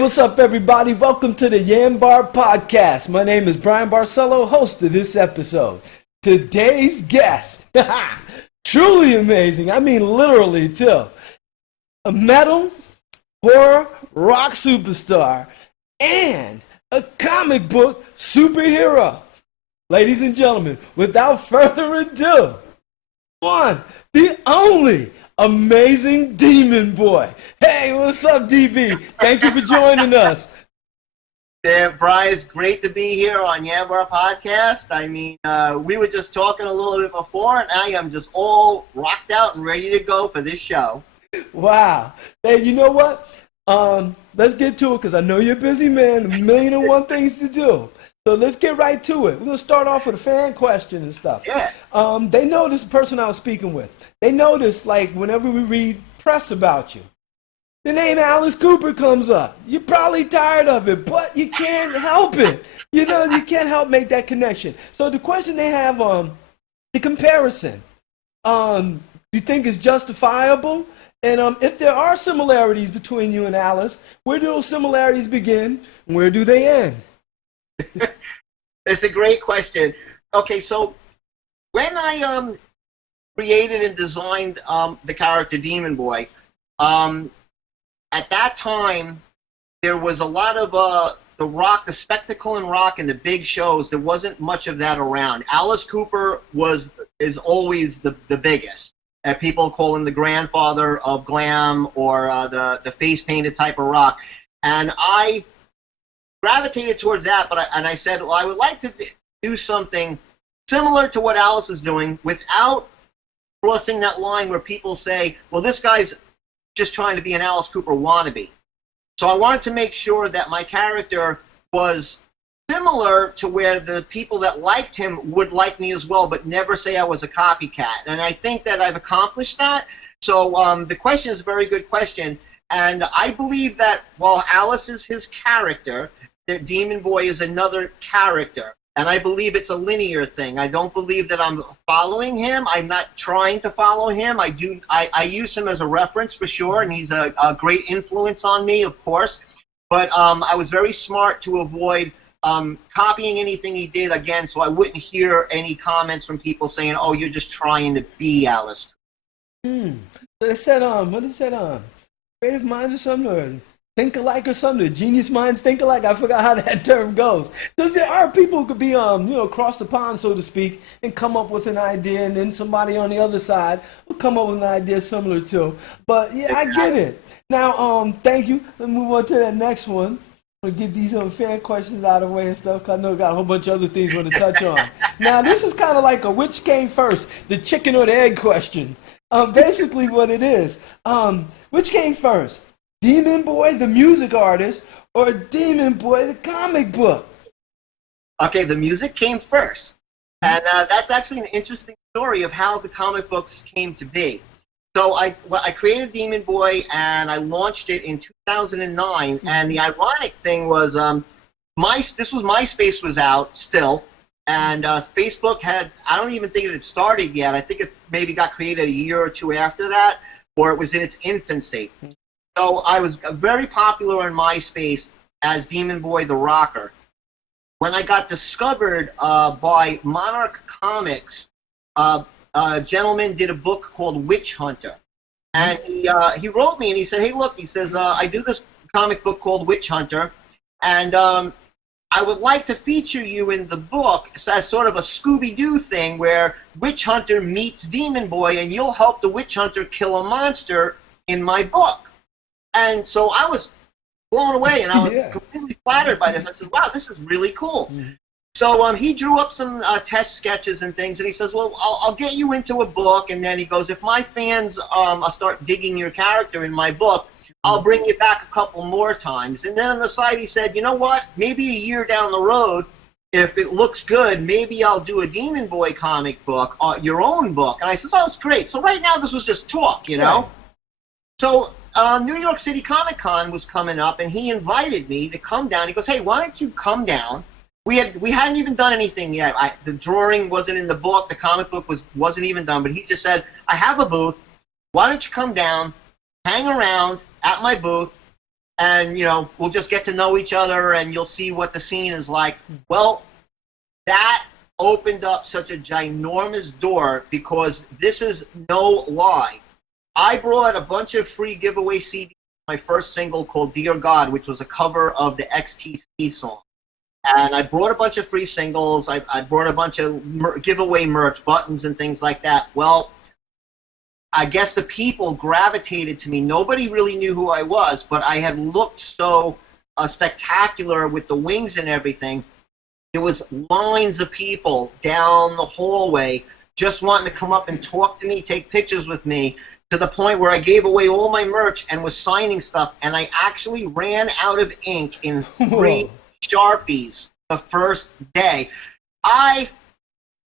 What's up, everybody? Welcome to the YanBar Podcast. My name is Bryan Barcelo, host of this episode. Today's guest, truly amazing. I mean, literally, too. A metal, horror, rock superstar, and a comic book superhero. Ladies and gentlemen, without further ado, one, the only amazing Demon Boy. Hey, what's up, DB? Thank you for joining us. Yeah, Brian, it's great to be here on YanBar Podcast. I mean, we were just talking a little bit before, and I am just all rocked out and ready to go for this show. Wow. Hey, you know what? Let's get to it because I know you're a busy man, 1,000,001 things to do. So let's get right to it. We're going to start off with a fan question and stuff. Yeah. They know this person I was speaking with. They notice, like, whenever we read press about you, the name Alice Cooper comes up. You're probably tired of it, but you can't help it. You know, you can't help make that connection. So the question they have, the comparison, do you think is justifiable? And if there are similarities between you and Alice, where do those similarities begin? And where do they end? It's a great question. Okay, so when I created and designed the character Demon Boy, at that time there was a lot of the spectacle and rock and the big shows. There wasn't much of that around. Alice Cooper is always the biggest. And people call him the grandfather of glam or the face painted type of rock. And I gravitated towards that, and I said, well, I would like to do something similar to what Alice is doing without crossing that line where people say, well, this guy's just trying to be an Alice Cooper wannabe. So I wanted to make sure that my character was similar to where the people that liked him would like me as well, but never say I was a copycat. And I think that I've accomplished that. So the question is a very good question. And I believe that while Alice is his character, the Demon Boy is another character. And I believe it's a linear thing. I don't believe that I'm following him. I'm not trying to follow him. I use him as a reference for sure, and he's a great influence on me, of course. But I was very smart to avoid copying anything he did again, so I wouldn't hear any comments from people saying, oh, you're just trying to be Alice. So they said, what is that, creative minds or something, or think alike or something, genius minds think alike. I forgot how that term goes. Because there are people who could be, across the pond, so to speak, and come up with an idea, and then somebody on the other side will come up with an idea similar to. But yeah, I get it. Now, thank you. Let's move on to that next one. We'll get these fan questions out of the way and stuff, because I know I got a whole bunch of other things we want to touch on. Now, this is kind of like a which came first, the chicken or the egg question. Basically what it is. Which came first? Demon Boy, the music artist, or Demon Boy, the comic book? Okay, the music came first. And that's actually an interesting story of how the comic books came to be. So I created Demon Boy, and I launched it in 2009. And the ironic thing was, MySpace was out still, and Facebook I don't even think it had started yet. I think it maybe got created a year or two after that, or it was in its infancy. So I was very popular on MySpace as Demon Boy the Rocker. When I got discovered by Monarch Comics, a gentleman did a book called Witch Hunter. And he wrote me and he said, hey, look, he says, I do this comic book called Witch Hunter, and I would like to feature you in the book as sort of a Scooby-Doo thing where Witch Hunter meets Demon Boy, and you'll help the Witch Hunter kill a monster in my book. And so I was blown away, and I was completely flattered by this. I said, wow, this is really cool. Mm-hmm. So he drew up some test sketches and things, and he says, well, I'll get you into a book. And then he goes, if my fans start digging your character in my book, I'll bring you back a couple more times. And then on the side he said, you know what, maybe a year down the road, if it looks good, maybe I'll do a Demon Boy comic book, your own book. And I said, oh, that's great. So right now this was just talk, you know. Right. So New York City Comic Con was coming up, and he invited me to come down. He goes, hey, why don't you come down? We hadn't even done anything yet. The drawing wasn't in the book. The comic book wasn't even done. But he just said, I have a booth. Why don't you come down, hang around at my booth, and we'll just get to know each other, and you'll see what the scene is like. Well, that opened up such a ginormous door, because this is no lie. I brought a bunch of free giveaway CDs. My first single called Dear God, which was a cover of the XTC song. And I brought a bunch of free singles. I brought a bunch of giveaway merch, buttons and things like that. Well, I guess the people gravitated to me. Nobody really knew who I was, but I had looked so spectacular with the wings and everything. There was lines of people down the hallway just wanting to come up and talk to me, take pictures with me, to the point where I gave away all my merch and was signing stuff, and I actually ran out of ink in 3 Sharpies the first day. I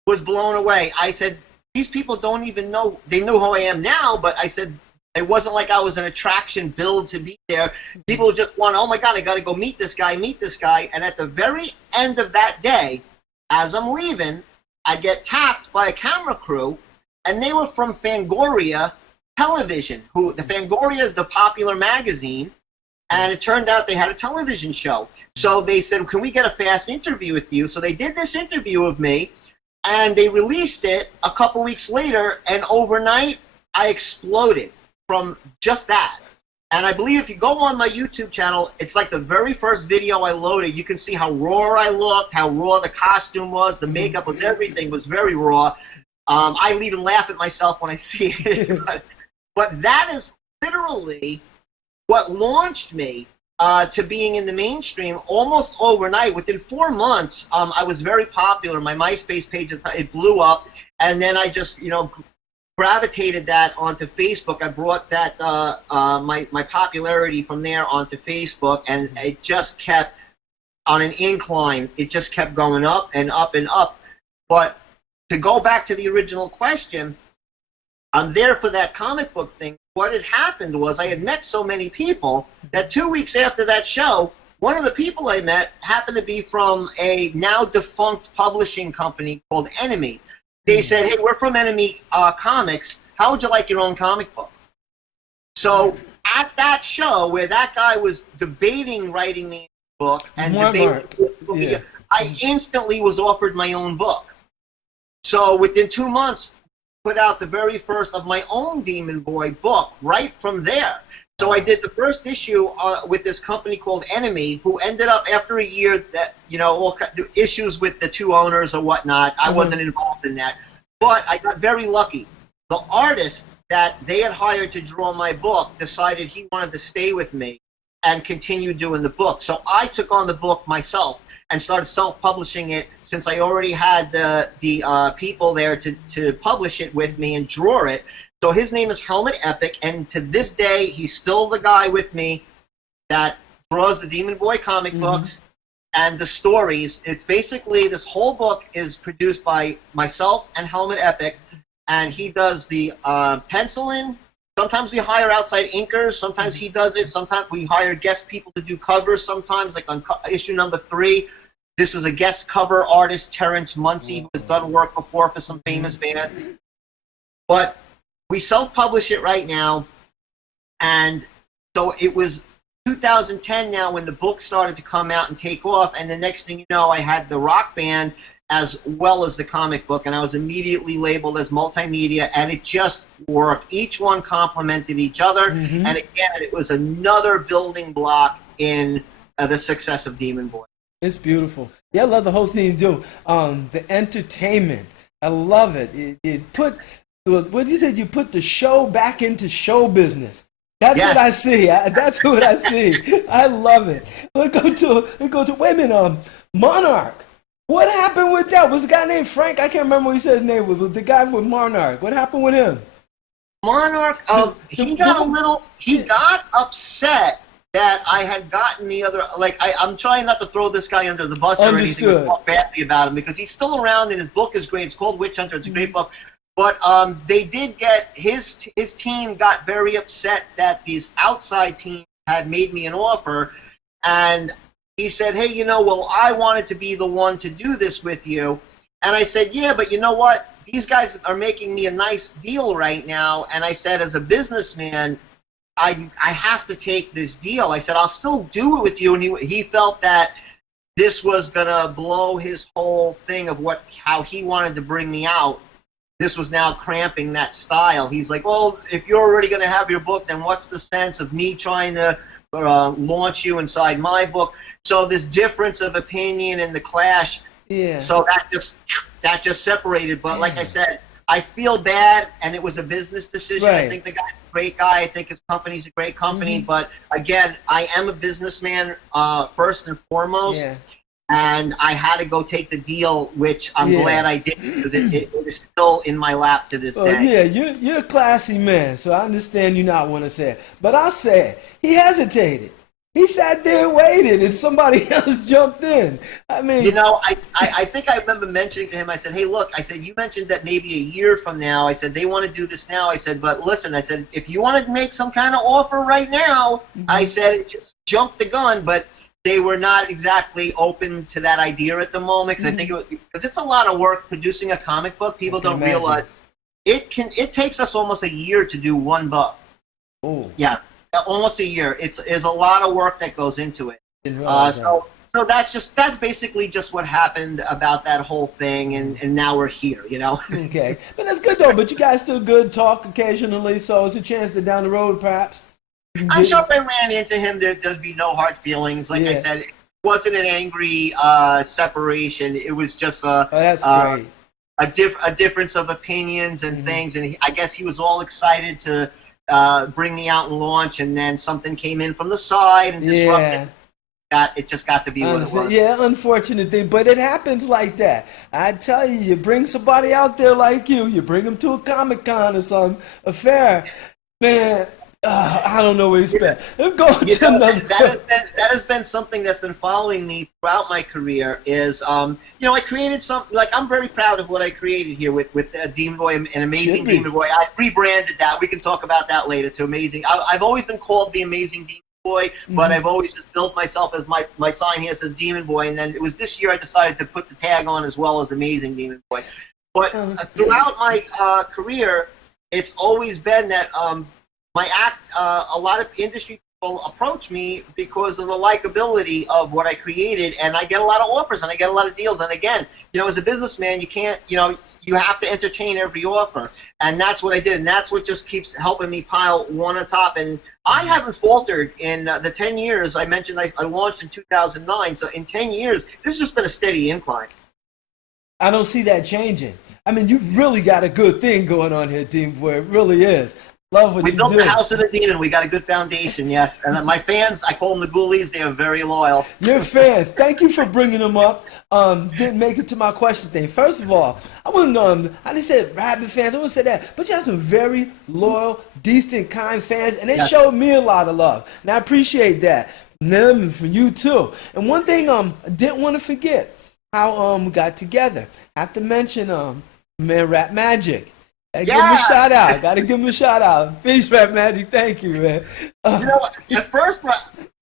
was blown away. I said, these people don't even know. They know who I am now, but I said, it wasn't like I was an attraction billed to be there. People just want, oh my God, I got to go meet this guy. And at the very end of that day, as I'm leaving, I get tapped by a camera crew, and they were from Fangoria Television. The Fangoria is the popular magazine, and it turned out they had a television show. So they said, can we get a fast interview with you? So they did this interview with me, and they released it a couple weeks later, and overnight I exploded from just that. And I believe if you go on my YouTube channel, it's like the very first video I loaded. You can see how raw I looked, how raw the costume was, the makeup was, everything was very raw. I even laugh at myself when I see it. But that is literally what launched me to being in the mainstream almost overnight. Within 4 months, I was very popular. My MySpace page, it blew up. And then I just, gravitated that onto Facebook. I brought that my popularity from there onto Facebook, and it just kept on an incline. It just kept going up and up and up. But to go back to the original question, I'm there for that comic book thing. What had happened was I had met so many people that 2 weeks after that show, one of the people I met happened to be from a now defunct publishing company called Enemy. They said, hey, we're from Enemy Comics. How would you like your own comic book? So at that show where that guy was debating writing me a book and debating, I instantly was offered my own book. So within 2 months, put out the very first of my own Demon Boy book right from there. So I did the first issue with this company called Enemy, who ended up after a year that, all issues with the 2 owners or whatnot. I wasn't involved in that. But I got very lucky. The artist that they had hired to draw my book decided he wanted to stay with me and continue doing the book. So I took on the book myself and started self-publishing it, since I already had the people there to publish it with me and draw it. So his name is Helmet Epic, and to this day, he's still the guy with me that draws the Demon Boy comic books and the stories. It's basically, this whole book is produced by myself and Helmet Epic, and he does the penciling. Sometimes we hire outside inkers. Sometimes he does it. Sometimes we hire guest people to do covers. Sometimes, like on issue number 3, this is a guest cover artist, Terrence Muncie, who has done work before for some famous band. But we self-publish it right now, and so it was 2010 now when the book started to come out and take off, and the next thing you know, I had the rock band as well as the comic book, and I was immediately labeled as multimedia, and it just worked. Each one complemented each other, and again, it was another building block in the success of Demon Boy. It's beautiful. Yeah, I love the whole thing you do. The entertainment, I love it. It put, what you said, you put the show back into show business. That's what I see. That's what I see. I love it. Let's go to wait a minute. Monarch. What happened with that? Was a guy named Frank? I can't remember what he said his name was the guy with Monarch. What happened with him? Monarch, he got upset that I had gotten the other, I'm trying not to throw this guy under the bus or anything or talk badly about him, because he's still around and his book is great. It's called Witch Hunter. It's a great book. But they did get, his team got very upset that these outside teams had made me an offer, and he said, hey, I wanted to be the one to do this with you. And I said, yeah, but you know what? These guys are making me a nice deal right now. And I said, as a businessman, I have to take this deal. I said, I'll still do it with you. And he felt that this was going to blow his whole thing of how he wanted to bring me out. This was now cramping that style. He's like, well, if you're already going to have your book, then what's the sense of me trying to launch you inside my book? So this difference of opinion and the clash, so that just separated. But like I said, I feel bad, and it was a business decision. Right. I think the guy's a great guy. I think his company's a great company. Mm-hmm. But again, I am a businessman first and foremost. Yeah. And I had to go take the deal, which I'm glad I did, because it is still in my lap to this day. Yeah, you're a classy man, so I understand you not want to say it. But I'll say it. He hesitated. He sat there and waited, and somebody else jumped in. I mean, I think I remember mentioning to him, I said, hey, look, I said, you mentioned that maybe a year from now, I said, they want to do this now. I said, but listen, I said, if you want to make some kind of offer right now, I said, just jump the gun, but they were not exactly open to that idea at the moment, because I think because it's a lot of work producing a comic book. People don't realize it takes us almost a year to do one book. Oh, yeah, almost a year. There's a lot of work that goes into it. So that's basically just what happened about that whole thing, and now we're here, Okay, but that's good though. But you guys still good, talk occasionally, so it's a chance that down the road perhaps. I'm sure if I ran into him, there'd be no hard feelings. Like I said, it wasn't an angry separation. It was just a difference of opinions and things. And I guess he was all excited to bring me out and launch, and then something came in from the side and disrupted. It just got to be what it was. Yeah, unfortunate thing, but it happens like that. I tell you, you bring somebody out there like you bring them to a Comic-Con or some affair, man. I don't know where he's been. That has been something that's been following me throughout my career. Is I created something, like, I'm very proud of what I created here with Demon Boy, an amazing Demon Boy. I rebranded that. We can talk about that later. To amazing. I've always been called the Amazing Demon Boy, but I've always just built myself as my sign here says Demon Boy, and then it was this year I decided to put the tag on as well as Amazing Demon Boy. But throughout my career, it's always been that. My act, a lot of industry people approach me because of the likability of what I created, and I get a lot of offers and I get a lot of deals. And again, as a businessman, you can't, you have to entertain every offer, and that's what I did, and that's what just keeps helping me pile one on top. And I haven't faltered in the 10 years. I mentioned I launched in 2009, so in 10 years, this has just been a steady incline. I don't see that changing. I mean, you've really got a good thing going on here, Demon Boy. It really is. Love what we built the House of the Demon. We got a good foundation, yes. And my fans, I call them the ghoulies. They are very loyal. Your fans. Thank you for bringing them up. Didn't make it to my question thing. First of all, I want to I didn't say rabid fans. I wouldn't say that. But you have some very loyal, decent, kind fans. And they showed me a lot of love. And I appreciate that. From them and from you, too. And one thing I didn't want to forget, how we got together. I have to mention man, Rap Magic. Give him a shout out. Gotta give him a shout out. Peace, Rap Magic. Thank you, man. At first,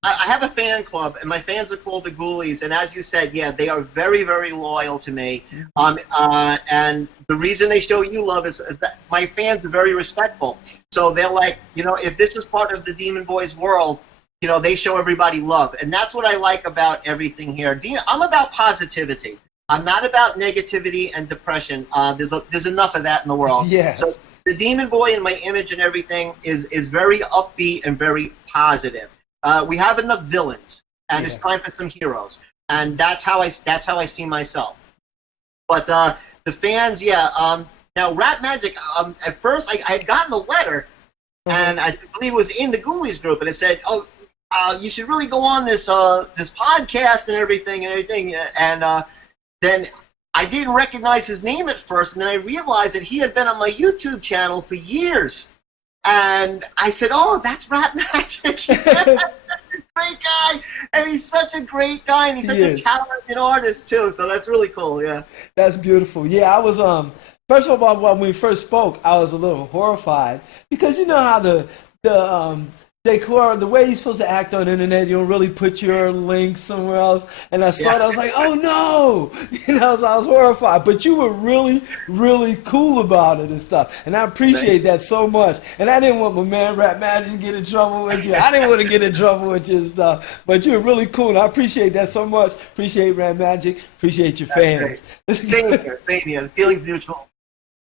I have a fan club, and my fans are called the Ghoulies. And as you said, they are very, very loyal to me. And the reason they show you love is that my fans are very respectful. So they're like, if this is part of the Demon Boys world, they show everybody love. And that's what I like about everything here. I'm about positivity. I'm not about negativity and depression. There's enough of that in the world. Yes. So the Demon Boy and my image and everything is very upbeat and very positive. We have enough villains, and it's time for some heroes, and that's how I see myself. But the fans, now Rap Magic. At first, I had gotten a letter, and I believe it was in the Ghoulies group, and it said, "Oh, you should really go on this podcast and everything." And then I didn't recognize his name at first, and then I realized that he had been on my YouTube channel for years. And I said, "Oh, that's Rap Magic." Great guy, and he's such a great guy, and he's such a talented artist too. So that's really cool. Yeah, that's beautiful. Yeah, I was first of all, when we first spoke, I was a little horrified because you know how the decor, the way you're supposed to act on the internet, you don't really put your link somewhere else. And I saw it, I was like, oh no! So I was horrified. But you were really, really cool about it and stuff. And I appreciate that so much. And I didn't want my man Rap Magic to get in trouble with you. I didn't want to get in trouble with you and stuff. But you were really cool, and I appreciate that so much. Appreciate Rap Magic. Appreciate your fans. Same here. Feelings mutual.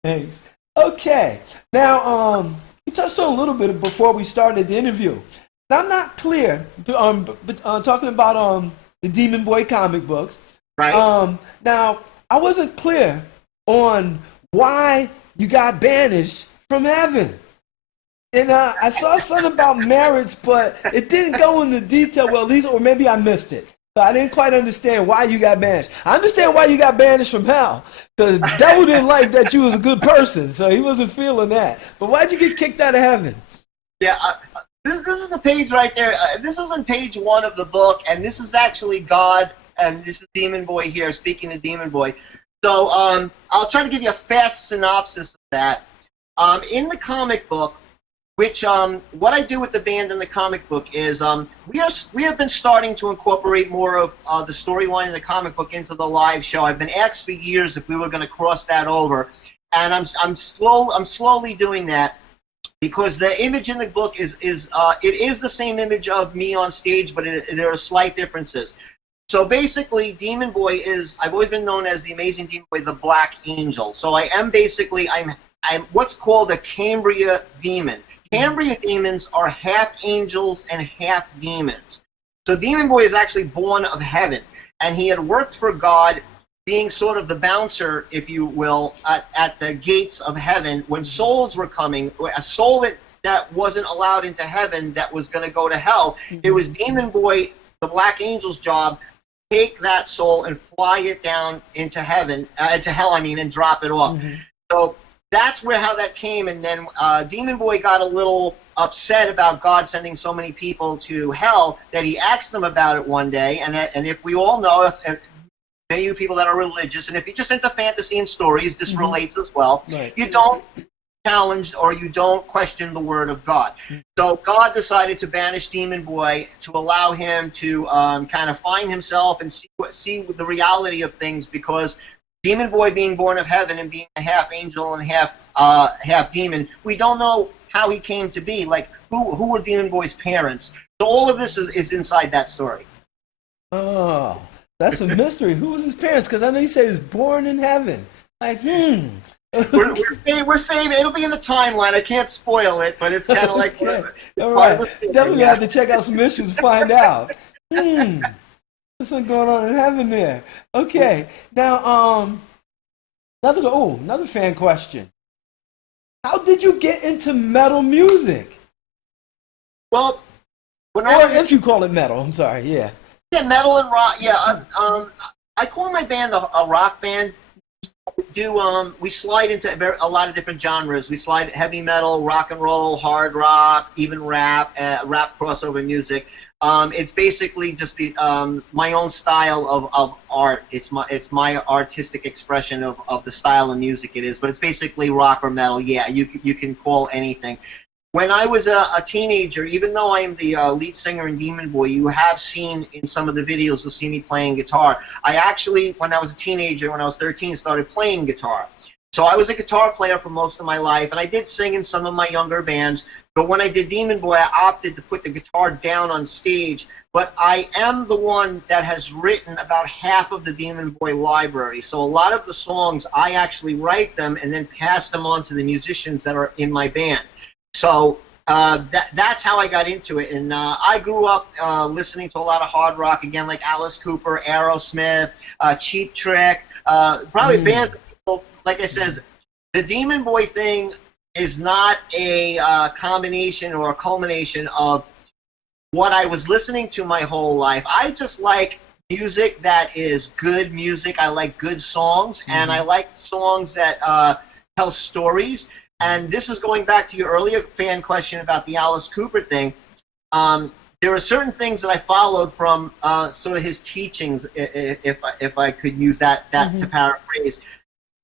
Thanks. Okay. Now, you touched on a little bit before we started the interview. Now, I'm not clear, talking about the Demon Boy comic books. Right. Now, I wasn't clear on why you got banished from heaven. And I saw something about marriage, but it didn't go into detail, well, at least, or maybe I missed it. So I didn't quite understand why you got banished. I understand why you got banished from hell. Because the devil didn't like that you was a good person, so he wasn't feeling that. But why'd you get kicked out of heaven? Yeah, this is the page right there. This is on page 1 of the book, and this is actually God, and this is Demon Boy here, speaking to Demon Boy. So I'll try to give you a fast synopsis of that. In the comic book, which what I do with the band in the comic book is we have been starting to incorporate more of the storyline in the comic book into the live show. I've been asked for years if we were going to cross that over, and I'm slowly doing that because the image in the book is the same image of me on stage, but there are slight differences. So basically, Demon Boy I've always been known as the Amazing Demon Boy, the Black Angel. So I am basically I'm what's called a Cambria demon. Cambria demons are half angels and half demons. So Demon Boy is actually born of heaven, and he had worked for God, being sort of the bouncer, if you will, at the gates of heaven when souls were coming. A soul that wasn't allowed into heaven, that was going to go to hell. It was Demon Boy, the Black Angel's job, take that soul and fly it down into heaven, to hell, and drop it off. So that's how that came, and then Demon Boy got a little upset about God sending so many people to hell that he asked them about it one day, and if we all know, many of you people that are religious, and if you're just into fantasy and stories, this relates as well, you don't challenge or you don't question the word of God. So God decided to banish Demon Boy to allow him to kind of find himself and see the reality of things, because Demon Boy being born of heaven and being a half angel and half demon, we don't know how he came to be. Like, who were Demon Boy's parents? So all of this is inside that story. Oh, that's a mystery. Who was his parents? Because I know you say he was born in heaven. Like, We're saving. It'll be in the timeline. I can't spoil it, but it's kind of like. All right. Definitely have to check out some issues to find out. There's something going on in heaven there. Okay. Now, another fan question. How did you get into metal music? Well, if you call it metal, I'm sorry. Yeah. Yeah, metal and rock. Yeah. I call my band a rock band. We slide into a lot of different genres. We slide heavy metal, rock and roll, hard rock, even rap crossover music. It's basically just my own style of art. It's my artistic expression of the style of music it is. But it's basically rock or metal. Yeah, you can call anything. When I was a teenager, even though I am the lead singer in Demon Boy, you have seen in some of the videos, you'll see me playing guitar. I actually, when I was a teenager, when I was 13, started playing guitar. So I was a guitar player for most of my life, and I did sing in some of my younger bands. But when I did Demon Boy, I opted to put the guitar down on stage. But I am the one that has written about half of the Demon Boy library. So a lot of the songs, I actually write them and then pass them on to the musicians that are in my band. So that's how I got into it. And I grew up listening to a lot of hard rock, again, like Alice Cooper, Aerosmith, Cheap Trick, probably bands of people. Like I said, the Demon Boy thing is not a combination or a culmination of what I was listening to my whole life. I just like music that is good music. I like good songs, and I like songs that tell stories. And this is going back to your earlier fan question about the Alice Cooper thing. There are certain things that I followed from sort of his teachings, if I could use that to paraphrase.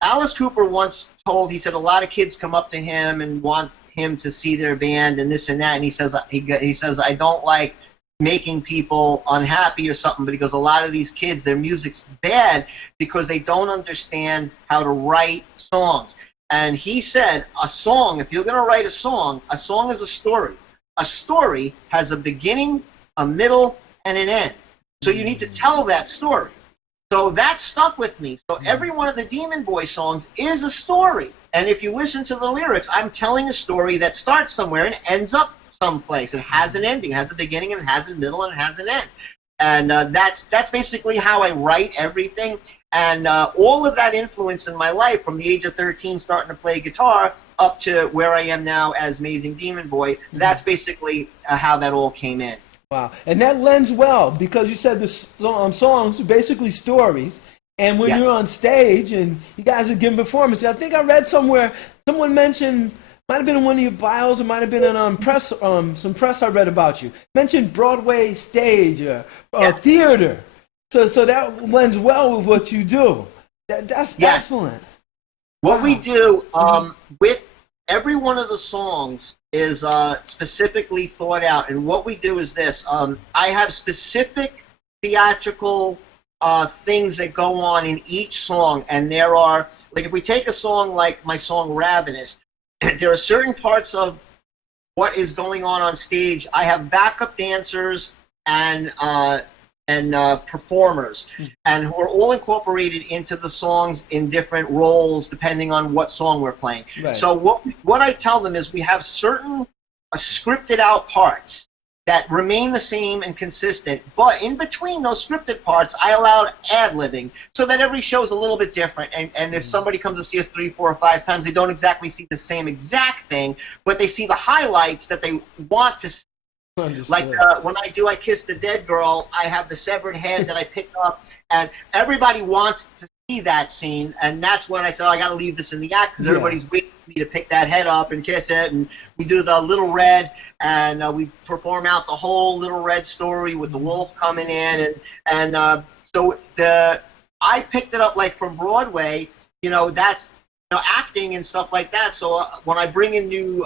Alice Cooper once he said a lot of kids come up to him and want him to see their band and this and that, and he says I don't like making people unhappy or something, but he goes, a lot of these kids, their music's bad because they don't understand how to write songs. And he said, a song, if you're going to write a song is a story. A story has a beginning, a middle, and an end. So you need to tell that story. So that stuck with me. So every one of the Demon Boy songs is a story. And if you listen to the lyrics, I'm telling a story that starts somewhere and ends up someplace. It has an ending, it has a beginning, and it has a middle, and it has an end. And that's basically how I write everything. And all of that influence in my life, from the age of 13 starting to play guitar up to where I am now as Amazing Demon Boy, that's basically how that all came in. Wow. And that lends well, because you said the songs are basically stories. And when you're on stage and you guys are giving performances, I think I read somewhere, someone mentioned, might have been in one of your bios, or might have been in some press I read about you, mentioned Broadway stage or theater. So that lends well with what you do. That's excellent. What we do with every one of the songs is specifically thought out. And what we do is this. I have specific theatrical things that go on in each song. And there are, like if we take a song like my song Ravenous, there are certain parts of what is going on stage. I have backup dancers and performers, and who are all incorporated into the songs in different roles depending on what song we're playing. Right. So what I tell them is we have certain scripted out parts that remain the same and consistent, but in between those scripted parts, I allow ad-libbing so that every show is a little bit different. And if somebody comes to see us 3, 4, or 5 times, they don't exactly see the same exact thing, but they see the highlights that they want to see. Understood. Like when I do I Kiss the Dead Girl, I have the severed head that I picked up, and everybody wants to see that scene, and that's when I said, I got to leave this in the act because everybody's waiting for me to pick that head up and kiss it. And we do the Little Red, and we perform out the whole Little Red story with the wolf coming in, and so I picked it up like from Broadway. That's acting and stuff like that. So when I bring in new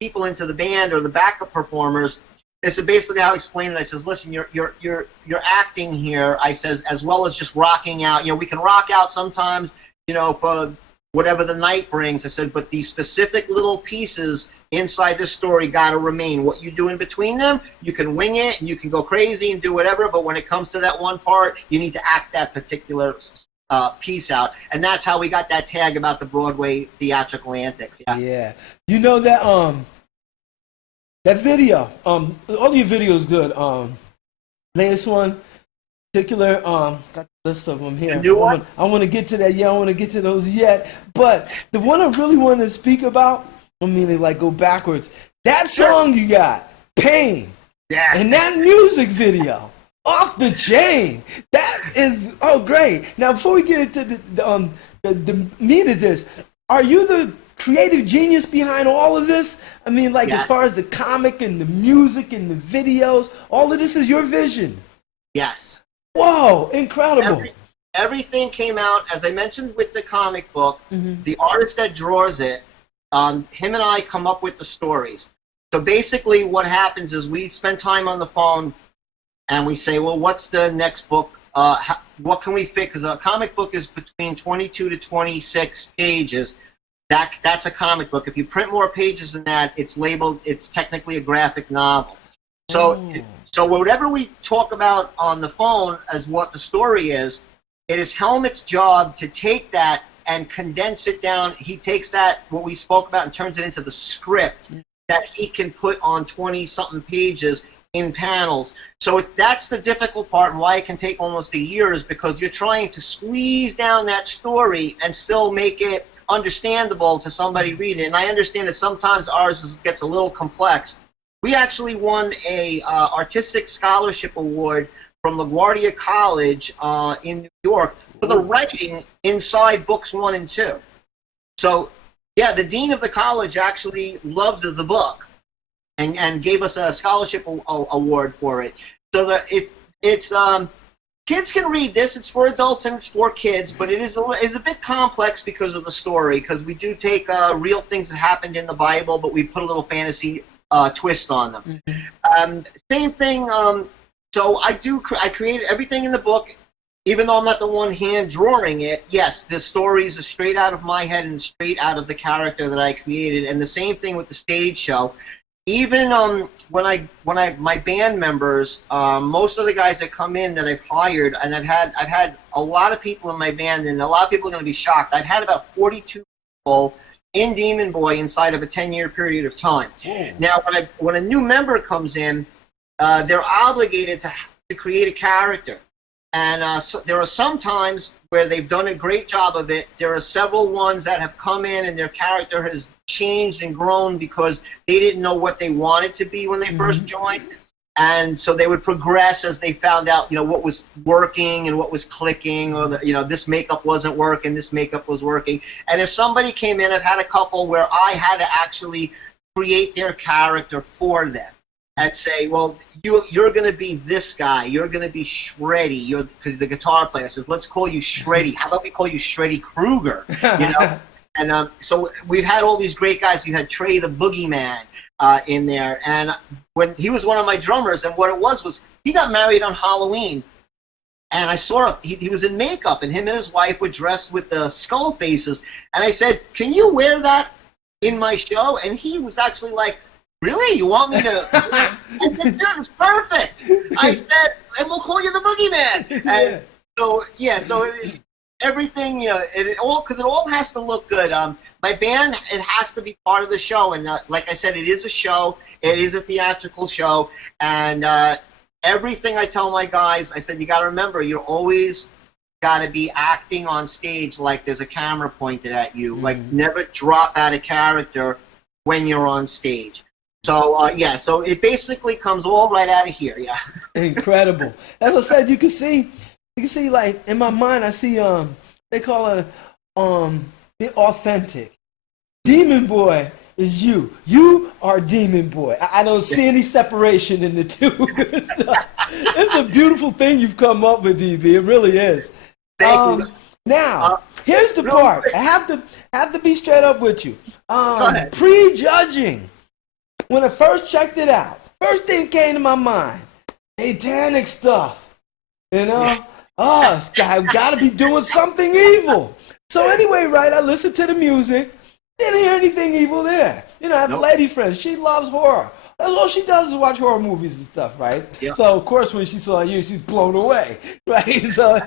people into the band or the backup performers, this is basically how I explain it. I says, listen, you're acting here. I says, as well as just rocking out. We can rock out sometimes, for whatever the night brings. I said, but these specific little pieces inside this story got to remain. What you do in between them, you can wing it and you can go crazy and do whatever. But when it comes to that one part, you need to act that particular piece out. And that's how we got that tag about the Broadway theatrical antics. Yeah. That video, all your videos good. Latest one, particular, got the list of them here. The new one? I want to get to that. I want to get to those yet. But the one I really want to speak about, go backwards. That song you got, Pain. Yeah. And that music video, off the chain. That is, great. Now, before we get into the meat of this, are you the creative genius behind all of this? As far as the comic and the music and the videos, all of this is your vision. Yes. Whoa, incredible. Everything came out, as I mentioned with the comic book, the artist that draws it, him and I come up with the stories. So basically what happens is we spend time on the phone and we say, well, what's the next book? What can we fit? Because a comic book is between 22 to 26 pages. That's a comic book. If you print more pages than that, it's labeled, it's technically a graphic novel. So whatever we talk about on the phone as what the story is, it is Helmut's job to take that and condense it down. He takes that, what we spoke about, and turns it into the script that he can put on 20-something pages in panels. So that's the difficult part, and why it can take almost a year, is because you're trying to squeeze down that story and still make it understandable to somebody reading it. And I understand that sometimes ours gets a little complex. We actually won a artistic scholarship award from LaGuardia College in New York for the writing inside books 1 and 2. So, yeah, the dean of the college actually loved the book and gave us a scholarship award for it. So that it's kids kids can read this. It's for adults and it's for kids, but it is a bit complex because of the story. Because we do take real things that happened in the Bible, but we put a little fantasy twist on them. Same thing. So I created everything in the book, even though I'm not the one hand drawing it. Yes, the stories are straight out of my head and straight out of the character that I created. And the same thing with the stage show. Even when my band members, most of the guys that come in that I've hired, and I've had a lot of people in my band, and a lot of people are going to be shocked. I've had about 42 people in Demon Boy inside of a 10-year period of time. Yeah. Now, when a new member comes in, they're obligated to create a character. And so there are some times where they've done a great job of it. There are several ones that have come in and their character has changed and grown because they didn't know what they wanted to be when they first joined. And so they would progress as they found out, what was working and what was clicking, or this makeup wasn't working, this makeup was working. And if somebody came in, I've had a couple where I had to actually create their character for them. And say, well, you're going to be this guy. You're going to be Shreddy. Because the guitar player says, let's call you Shreddy. How about we call you Shreddy Krueger? And so we've had all these great guys. We had Trey the Boogeyman in there. And when he was one of my drummers, and what it was he got married on Halloween. And I saw him. He was in makeup, and him and his wife were dressed with the skull faces. And I said, can you wear that in my show? And he was actually like, really? You want me to? I said, dude, it's perfect. I said, and we'll call you the Boogeyman. And so everything, it all has to look good. My band, it has to be part of the show. And like I said, it is a show. It is a theatrical show. And everything I tell my guys, I said, you got to remember, you're always got to be acting on stage like there's a camera pointed at you. Like, never drop out of character when you're on stage. So, so it basically comes all right out of here, yeah. Incredible. As I said, you can see, like, in my mind, I see, they call it, authentic. Demon Boy is you. You are Demon Boy. I don't see any separation in the two. It's a beautiful thing you've come up with, DB. It really is. Thank you. Now, here's the part. I have to be straight up with you. Prejudging. When I first checked it out, first thing came to my mind, satanic stuff. This guy got to be doing something evil. So anyway, right, I listened to the music, didn't hear anything evil there. I have a lady friend, she loves horror. That's all she does is watch horror movies and stuff, right? Yep. So, of course, when she saw you, she's blown away, right? So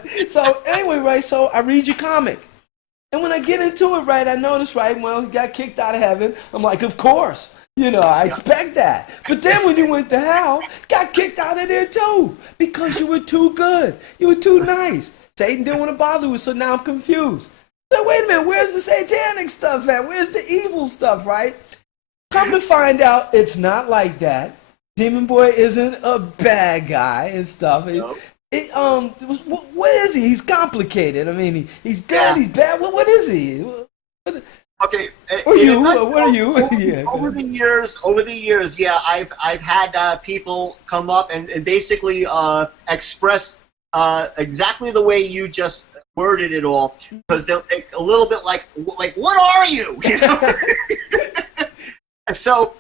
anyway, right, so I read your comic. And when I get into it, right, I notice, right, well, he got kicked out of heaven. I'm like, of course. I expect that. But then when you went to hell, got kicked out of there too. Because you were too good. You were too nice. Satan didn't want to bother with, so now I'm confused. So wait a minute, where's the satanic stuff at? Where's the evil stuff, right? Come to find out, it's not like that. Demon Boy isn't a bad guy and stuff. Nope. What is he? He's complicated. I mean, he's good, he's bad. What is he? Okay. What are you? Over the years, yeah, I've had people come up and basically express exactly the way you just worded it all, because they'll take a little bit like what are you? So,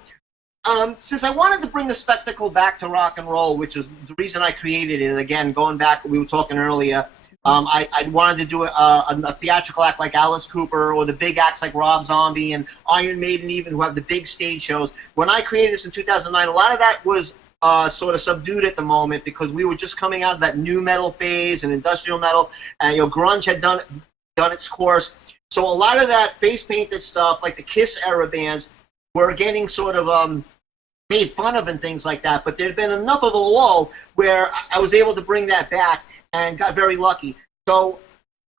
since I wanted to bring the spectacle back to rock and roll, which is the reason I created it, and again, going back, we were talking earlier. I wanted to do a theatrical act like Alice Cooper, or the big acts like Rob Zombie and Iron Maiden, even, who have the big stage shows. When I created this in 2009, a lot of that was sort of subdued at the moment because we were just coming out of that new metal phase and industrial metal, and grunge had done its course. So a lot of that face painted stuff, like the Kiss era bands, were getting sort of made fun of and things like that. But there'd been enough of a lull where I was able to bring that back, and got very lucky. So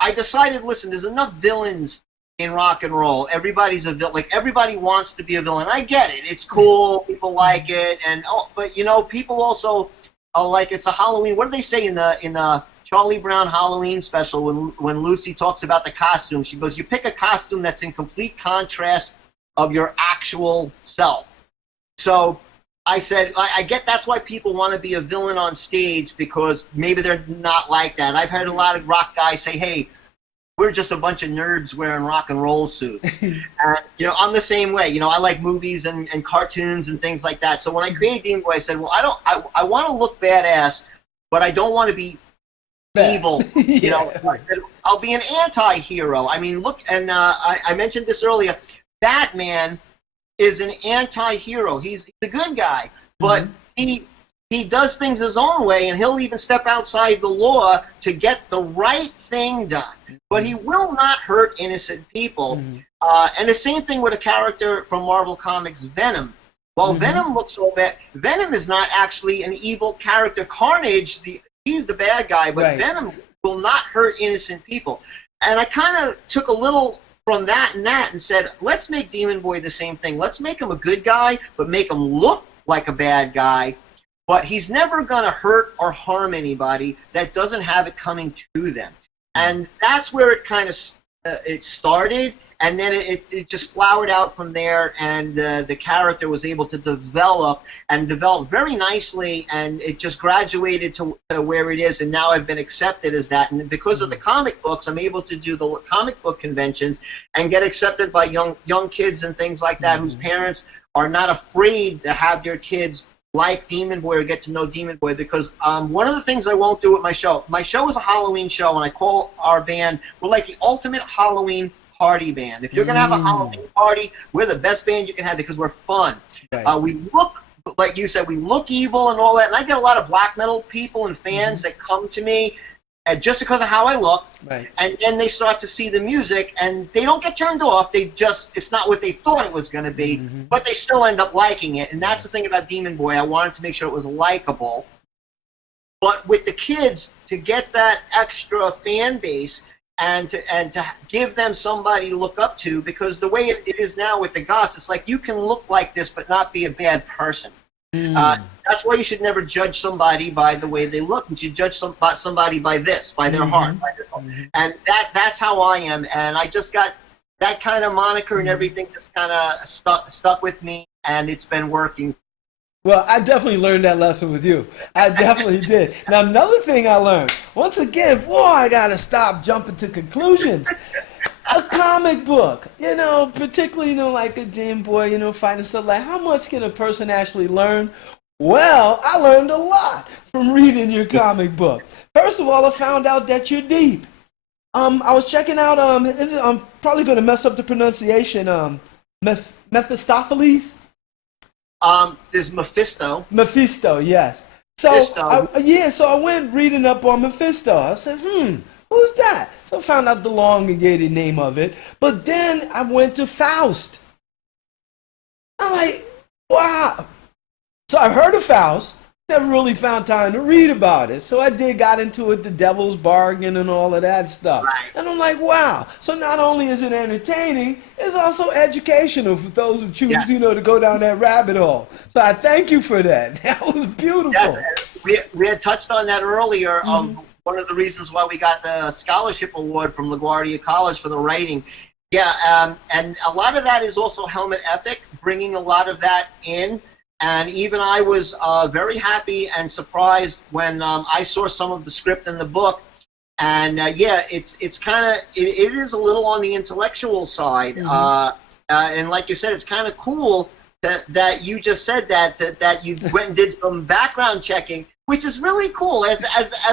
I decided, listen, there's enough villains in rock and roll. Everybody's a villain. Like, everybody wants to be a villain. I get it. It's cool. People like it. But people also like, it's a Halloween. What do they say in the Charlie Brown Halloween special when Lucy talks about the costume? She goes, you pick a costume that's in complete contrast of your actual self. So I said, I get that's why people want to be a villain on stage, because maybe they're not like that. I've heard a lot of rock guys say, hey, we're just a bunch of nerds wearing rock and roll suits. And, I'm the same way. I like movies and cartoons and things like that. So when I created Demon Boy, I said, well, I want to look badass, but I don't want to be evil. I'll be an anti-hero. I mean, look, and I mentioned this earlier. Batman is an anti-hero. He's a good guy, but he does things his own way, and he'll even step outside the law to get the right thing done. But he will not hurt innocent people. And the same thing with a character from Marvel Comics, Venom. Well, Venom looks so bad. Venom is not actually an evil character. Carnage, he's the bad guy, but Venom will not hurt innocent people. And I kind of took a little from that and said, let's make Demon Boy the same thing. Let's make him a good guy, but make him look like a bad guy. But he's never going to hurt or harm anybody that doesn't have it coming to them. And that's where it kind of it started, and then it just flowered out from there, and the character was able to develop very nicely, and it just graduated to where it is, and now I've been accepted as that. And because of the comic books, I'm able to do the comic book conventions and get accepted by young kids and things like that, whose parents are not afraid to have their kids like Demon Boy or get to know Demon Boy, because one of the things I won't do with my show is a Halloween show, and I call our band, we're like the ultimate Halloween party band. If you're going to have a Halloween party, we're the best band you can have because we're fun. We look, like you said, we look evil and all that, and I get a lot of black metal people and fans that come to me just because of how I look, and then they start to see the music, and they don't get turned off. It's not what they thought it was going to be, but they still end up liking it. And that's the thing about Demon Boy. I wanted to make sure it was likable. But with the kids, to get that extra fan base and to give them somebody to look up to, because the way it is now with the goths, it's like you can look like this but not be a bad person. That's why you should never judge somebody by the way they look. You should judge somebody by their heart. And that's how I am. And I just got that kind of moniker, and everything just kind of stuck with me, and it's been working. Well, I definitely learned that lesson with you. I definitely did. Now, another thing I learned, once again, boy, I got to stop jumping to conclusions. A comic book, particularly, like a Demon Boy, fighting stuff, like how much can a person actually learn? Well, I learned a lot from reading your comic book. First of all, I found out that you're deep. I was checking out, I'm probably going to mess up the pronunciation, Mephistopheles? There's Mephisto. Mephisto, yes. So, so I went reading up on Mephisto. I said, who's that? So I found out the elongated name of it. But then I went to Faust. I'm like, wow. So I heard of Faust. Never really found time to read about it. So I got into it, the Devil's Bargain and all of that stuff. And I'm like, wow. So not only is it entertaining, it's also educational for those who choose, to go down that rabbit hole. So I thank you for that. That was beautiful. Yes, we had touched on that earlier. One of the reasons why we got the scholarship award from LaGuardia College for the writing. And a lot of that is also Helmet Epic, bringing a lot of that in. And even I was very happy and surprised when I saw some of the script in the book. And it's kind of, it is a little on the intellectual side. And like you said, it's kind of cool that you just said that you went and did some background checking, which is really cool. As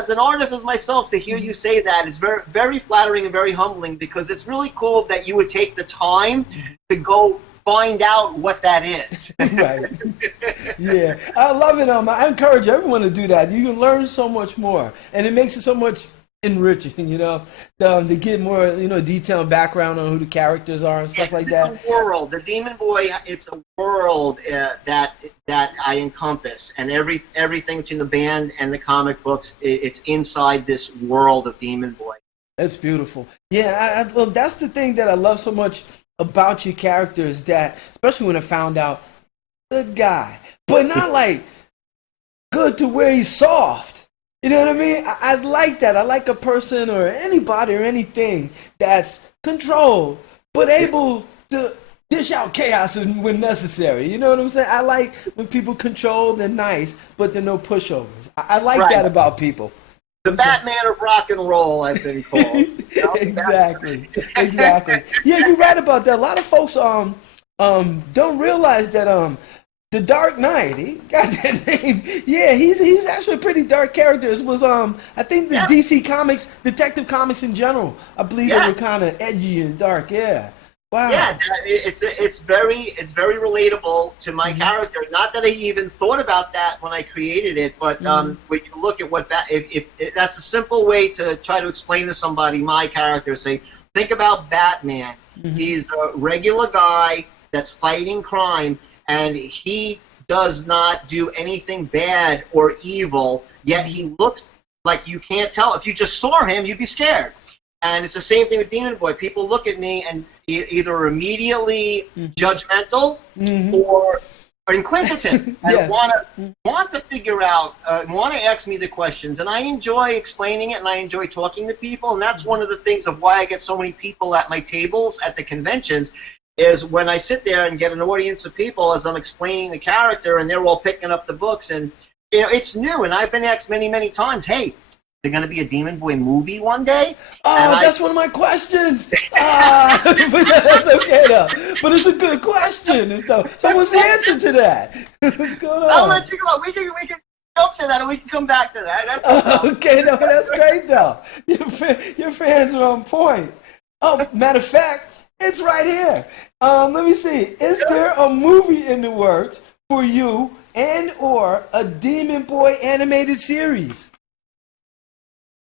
an artist as myself, to hear you say that, it's very, very flattering and very humbling, because it's really cool that you would take the time to go find out what that is. Right. Yeah, I love it. I encourage everyone to do that. You can learn so much more, and it makes it so much enriching, to get more, detailed background on who the characters are and stuff like that. It's a world. The Demon Boy, it's a world that I encompass, and everything between the band and the comic books, it's inside this world of Demon Boy. That's beautiful. Yeah, well, that's the thing that I love so much about your characters, that, especially when I found out, good guy, but not like good to where he's soft. You know what I mean? I like that. I like a person or anybody or anything that's controlled, but able to, dish out chaos when necessary. You know what I'm saying? I like when people controlled and nice, but there are no pushovers. I like that about people. The Batman of rock and roll, I've been called. You know? Exactly. Yeah, you're right about that. A lot of folks don't realize that the Dark Knight, he got that name. Yeah, he's actually a pretty dark character. It was I think the DC Comics, Detective Comics in general, I believe they were kind of edgy and dark. Yeah. Wow. Yeah, it's very relatable to my character. Not that I even thought about that when I created it, but when you look at what if that's a simple way to try to explain to somebody my character. Say, think about Batman. He's a regular guy that's fighting crime, and he does not do anything bad or evil, yet he looks like you can't tell. If you just saw him, you'd be scared. And it's the same thing with Demon Boy. People look at me and either immediately judgmental or inquisitive and want to figure out, want to ask me the questions. And I enjoy explaining it, and I enjoy talking to people. And that's one of the things of why I get so many people at my tables at the conventions, is when I sit there and get an audience of people as I'm explaining the character, and they're all picking up the books. And it's new, and I've been asked many, many times, hey, there's going to be a Demon Boy movie one day? Oh, that's one of my questions. But that's okay, though. But it's a good question and stuff. So what's the answer to that? What's going on? I'll let you go. We can jump to that, and we can come back to that. Okay, no, that's great, though. Your fans are on point. Oh, matter of fact, it's right here. Let me see. Is there a movie in the works for you and or a Demon Boy animated series?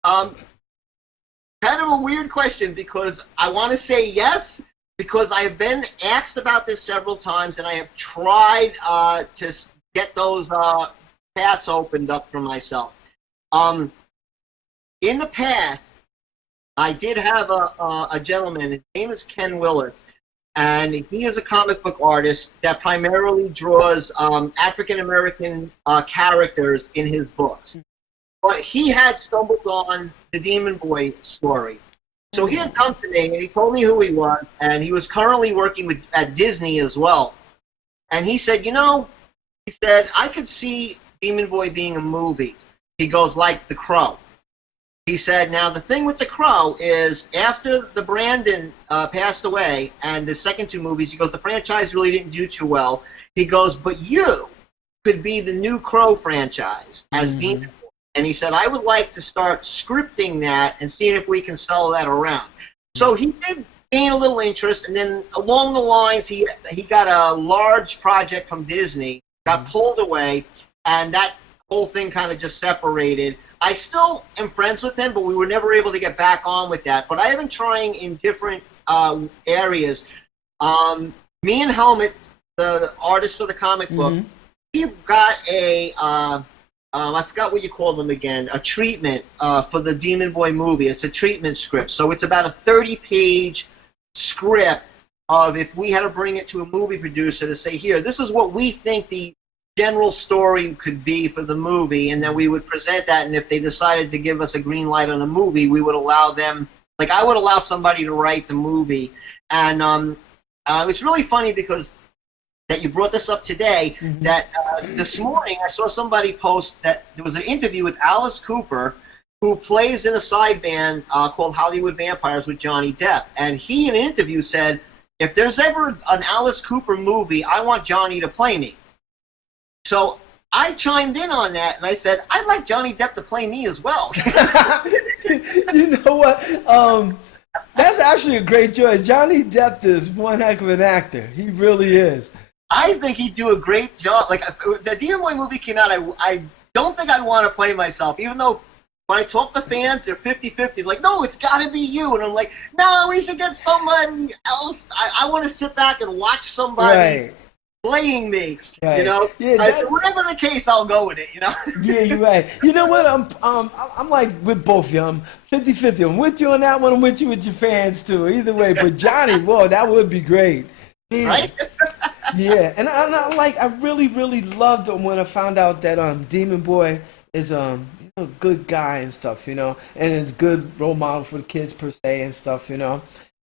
Kind of a weird question, because I want to say yes, because I have been asked about this several times, and I have tried to get those paths opened up for myself. In the past, I did have a gentleman. His name is Ken Willard, and he is a comic book artist that primarily draws African American characters in his books. But he had stumbled on the Demon Boy story. So he had come to me, and he told me who he was, and he was currently working at Disney as well. And he said, he said, I could see Demon Boy being a movie. He goes, like The Crow. He said, now the thing with The Crow is, after the Brandon passed away, and the second two movies, he goes, the franchise really didn't do too well. He goes, but you could be the new Crow franchise as Demon Boy. And he said, I would like to start scripting that and seeing if we can sell that around. So he did gain a little interest, and then along the lines, he got a large project from Disney, got pulled away, and that whole thing kind of just separated. I still am friends with him, but we were never able to get back on with that. But I have been trying in different areas. Me and Helmet, the artist for the comic book, he got I forgot what you called them again, a treatment for the Demon Boy movie. It's a treatment script. So it's about a 30-page script of if we had to bring it to a movie producer to say, here, this is what we think the general story could be for the movie, and then we would present that, and if they decided to give us a green light on a movie, we would allow them, like I would allow somebody to write the movie. And it's really funny because that you brought this up today, that this morning I saw somebody post that there was an interview with Alice Cooper, who plays in a side band called Hollywood Vampires with Johnny Depp. And he, in an interview, said, if there's ever an Alice Cooper movie, I want Johnny to play me. So I chimed in on that, and I said, I'd like Johnny Depp to play me as well. You know what? That's actually a great choice. Johnny Depp is one heck of an actor. He really is. I think he'd do a great job. Like, the Demon Boy movie came out, I don't think I'd want to play myself, even though when I talk to fans, they're 50-50. Like, no, it's got to be you. And I'm like, no, we should get somebody else. I want to sit back and watch somebody playing me, Yeah, so whatever the case, I'll go with it, Yeah, you're right. You know what? I'm like with both of you. I'm 50-50. I'm with you on that one. I'm with you with your fans, too. Either way. But Johnny, whoa, that would be great. Yeah. Right? Yeah, and I really, really loved it when I found out that Demon Boy is a good guy and stuff, and it's a good role model for the kids per se and stuff,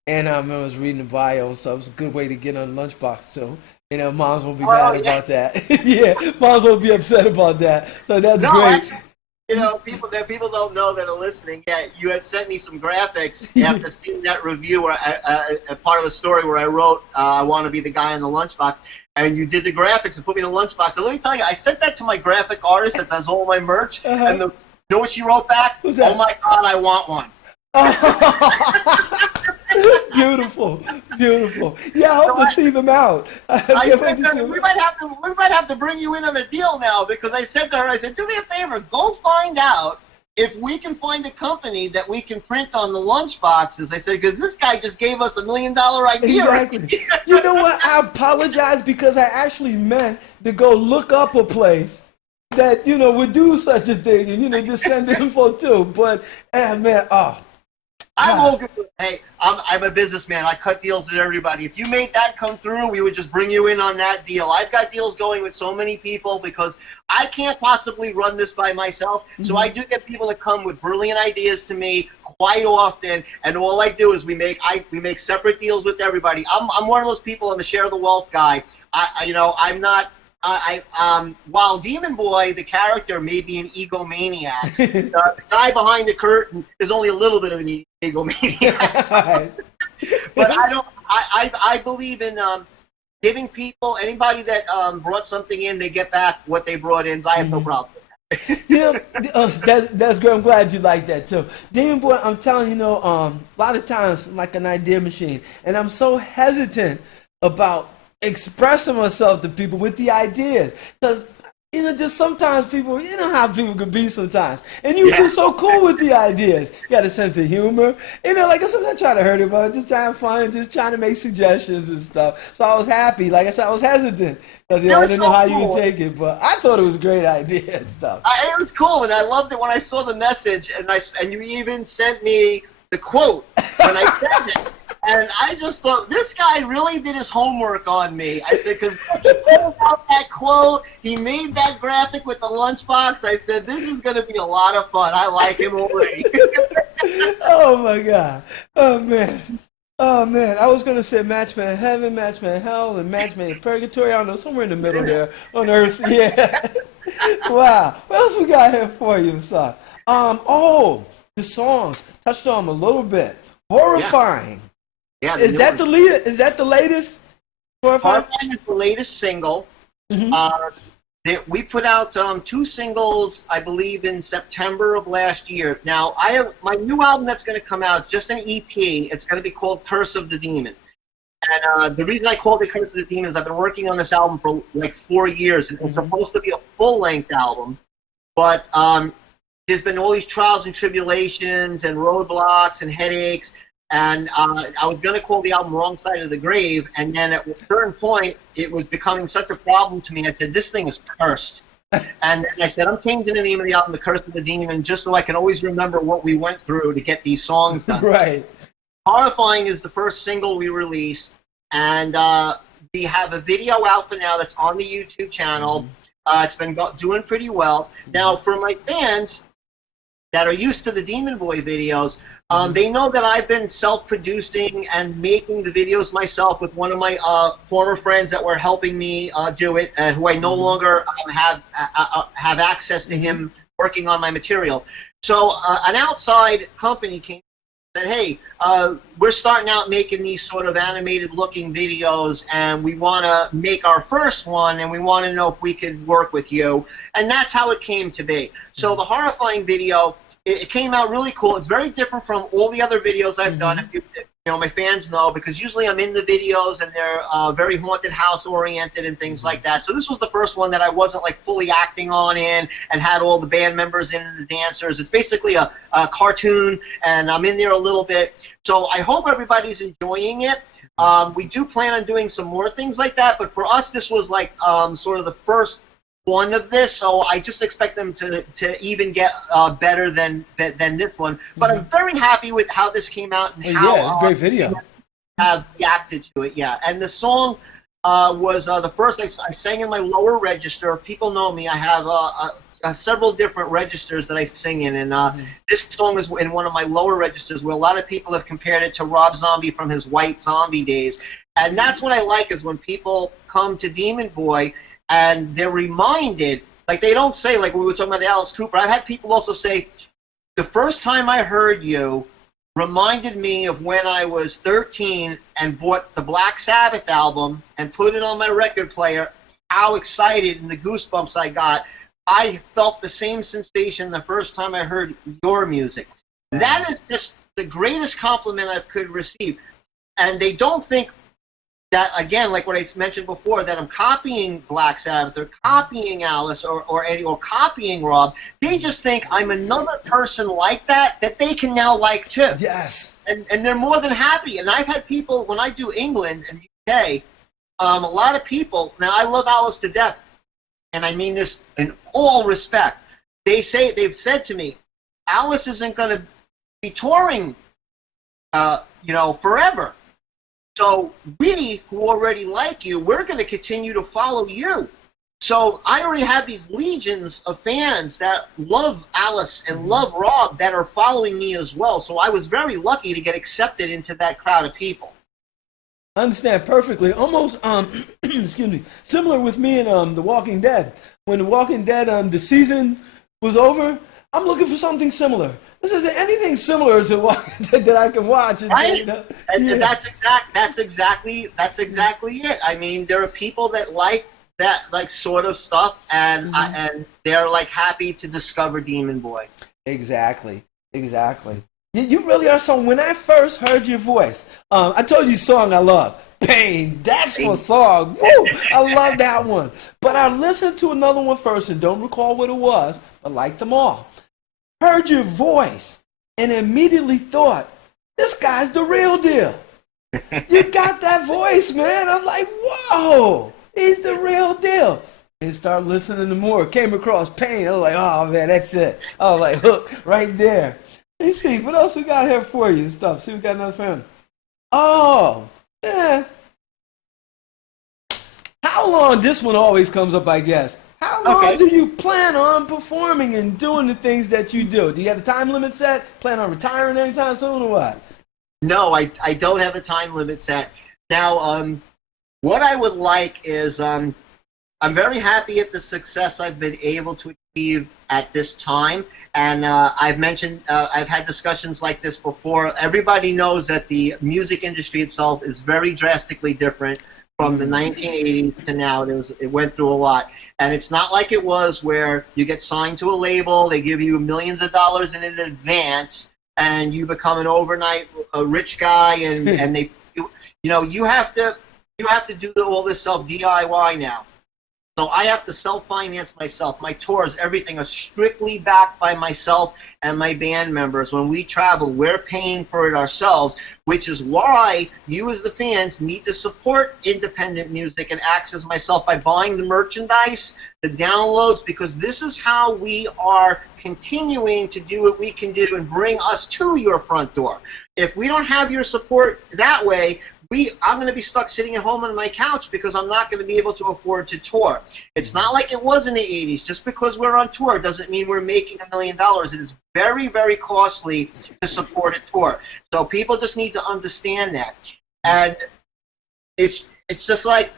And I remember I was reading the bio and stuff. It's a good way to get on lunchbox too. Moms won't be mad about that. Yeah, moms won't be upset about that. So that's No, great. actually, people don't know that are listening. Yeah, you had sent me some graphics after seeing that review, where a part of a story where I wrote, "I want to be the guy in the lunchbox," and you did the graphics and put me in the lunchbox. And let me tell you, I sent that to my graphic artist that does all my merch, and you know what she wrote back? Who's that? "Oh my God, I want one." Beautiful, beautiful. Yeah, I hope to see them out. I said to her, we might have to bring you in on a deal now, because I said to her, I said, do me a favor, go find out if we can find a company that we can print on the lunch boxes. I said, because this guy just gave us $1 million idea. Exactly. You know what? I apologize, because I actually meant to go look up a place that would do such a thing, and just send info to. But man, I'm all good. Hey, I'm a businessman. I cut deals with everybody. If you made that come through, we would just bring you in on that deal. I've got deals going with so many people because I can't possibly run this by myself. So I do get people that come with brilliant ideas to me quite often, and all I do is we make separate deals with everybody. I'm one of those people. I'm a share the wealth guy. I'm not. While Demon Boy, the character, may be an egomaniac, the guy behind the curtain is only a little bit of an egomaniac. But I believe in giving people, anybody that brought something in, they get back what they brought in. So I have no problem with that. That's great. I'm glad you like that too. Demon Boy, I'm telling you, a lot of times I'm like an idea machine, and I'm so hesitant about expressing myself to people with the ideas, because just sometimes people, how people can be sometimes, and you're just so cool with the ideas. You got a sense of humor, like I said, I'm not trying to hurt anybody, just trying to fun, just trying to make suggestions and stuff. So I was happy. Like I said, I was hesitant because I didn't know how you would take it, but I thought it was a great idea and stuff. It was cool, and I loved it when I saw the message, and you even sent me the quote when I said it. And I just thought, this guy really did his homework on me. I said, because he pulled out that quote, he made that graphic with the lunchbox. I said, this is going to be a lot of fun. I like him already. Oh, my God. Oh, man. Oh, man. I was going to say matchman in heaven, matchman in hell, and matchman in purgatory. I don't know, somewhere in the middle there on earth. Yeah. Wow. What else we got here for you, son? The songs. Touched on them a little bit. Horrifying. Yeah, is that the lead? Is that the latest? Horrifying is the latest single. We put out 2 singles, I believe, in September of last year. Now, I have my new album that's going to come out. It's just an EP. It's going to be called Curse of the Demon. And the reason I called it Curse of the Demon is I've been working on this album for like 4 years. And it's supposed to be a full-length album, but there's been all these trials and tribulations and roadblocks and headaches. And I was going to call the album Wrong Side of the Grave, and then at a certain point, it was becoming such a problem to me. I said, this thing is cursed. And I said, I'm changing the name of the album to Curse of the Demon, just so I can always remember what we went through to get these songs done. Right. Horrifying is the first single we released, and we have a video out for now that's on the YouTube channel. It's been doing pretty well. Now, for my fans that are used to the Demon Boy videos, they know that I've been self-producing and making the videos myself with one of my former friends that were helping me do it, who I no longer have access to him working on my material. So an outside company came and said, hey, we're starting out making these sort of animated-looking videos, and we want to make our first one, and we want to know if we could work with you. And that's how it came to be. So the Horrifying video, it came out really cool. It's very different from all the other videos I've done. If my fans know, because usually I'm in the videos and they're very haunted house oriented and things like that. So this was the first one that I wasn't like fully acting on in and had all the band members in and the dancers. It's basically a cartoon, and I'm in there a little bit. So I hope everybody's enjoying it. We do plan on doing some more things like that, but for us, this was like sort of the first one of this, so I just expect them to even get better than this one. But I'm very happy with how this came out and how it's a great video. Have reacted to it, And the song was the first I sang in my lower register. People know me. I have several different registers that I sing in, and this song is in one of my lower registers, where a lot of people have compared it to Rob Zombie from his White Zombie days. And that's what I like, is when people come to Demon Boy and they're reminded, like they don't say, like we were talking about Alice Cooper. I've had people also say, the first time I heard you reminded me of when I was 13 and bought the Black Sabbath album and put it on my record player, how excited and the goosebumps I got. I felt the same sensation the first time I heard your music. That is just the greatest compliment I could receive. And they don't think that, again, like what I mentioned before, that I'm copying Black Sabbath or copying Alice or copying Rob. They just think I'm another person like that they can now like too. Yes. And they're more than happy. And I've had people, when I do England and UK, a lot of people, now I love Alice to death, and I mean this in all respect. They've said to me, Alice isn't going to be touring, forever. So we, who already like you, we're going to continue to follow you. So I already have these legions of fans that love Alice and love Rob that are following me as well. So I was very lucky to get accepted into that crowd of people. I understand perfectly. Almost, excuse me, similar with me and The Walking Dead. When The Walking Dead, the season was over, I'm looking for something similar. Is there anything similar to Walking Dead that I can watch? Right? And that's exactly it. I mean, there are people that like that sort of stuff, and and they're like happy to discover Demon Boy. Exactly. You really are. So when I first heard your voice, I told you a song I love, Pain. That's my song. Woo! I love that one. But I listened to another one first and don't recall what it was, but liked them all. Heard your voice and immediately thought, this guy's the real deal. You got that voice, man. I'm like, whoa, he's the real deal. And started listening to more. Came across Pain. I was like, oh, man, that's it. I was like, hook right there. Let's see, what else we got here for you and stuff? See, we got another fan. Oh, yeah. How long, this one always comes up, I guess. How long do you plan on performing and doing the things that you do? Do you have a time limit set? Plan on retiring anytime soon or what? No, I don't have a time limit set. Now, what I would like is, I'm very happy at the success I've been able to achieve at this time. And I've mentioned, I've had discussions like this before. Everybody knows that the music industry itself is very drastically different from the 1980s to now. It went through a lot. And it's not like it was where you get signed to a label, they give you millions of dollars in advance, and you become an overnight rich guy, and they, you have to do all this self DIY now. So I have to self-finance myself. My tours, everything are strictly backed by myself and my band members. When we travel, we're paying for it ourselves, which is why you as the fans need to support independent music and access myself by buying the merchandise, the downloads, because this is how we are continuing to do what we can do and bring us to your front door. If we don't have your support that way, I'm going to be stuck sitting at home on my couch because I'm not going to be able to afford to tour. It's not like it was in the 80s. Just because we're on tour doesn't mean we're making $1 million. It is very, very costly to support a tour. So people just need to understand that. And it's just like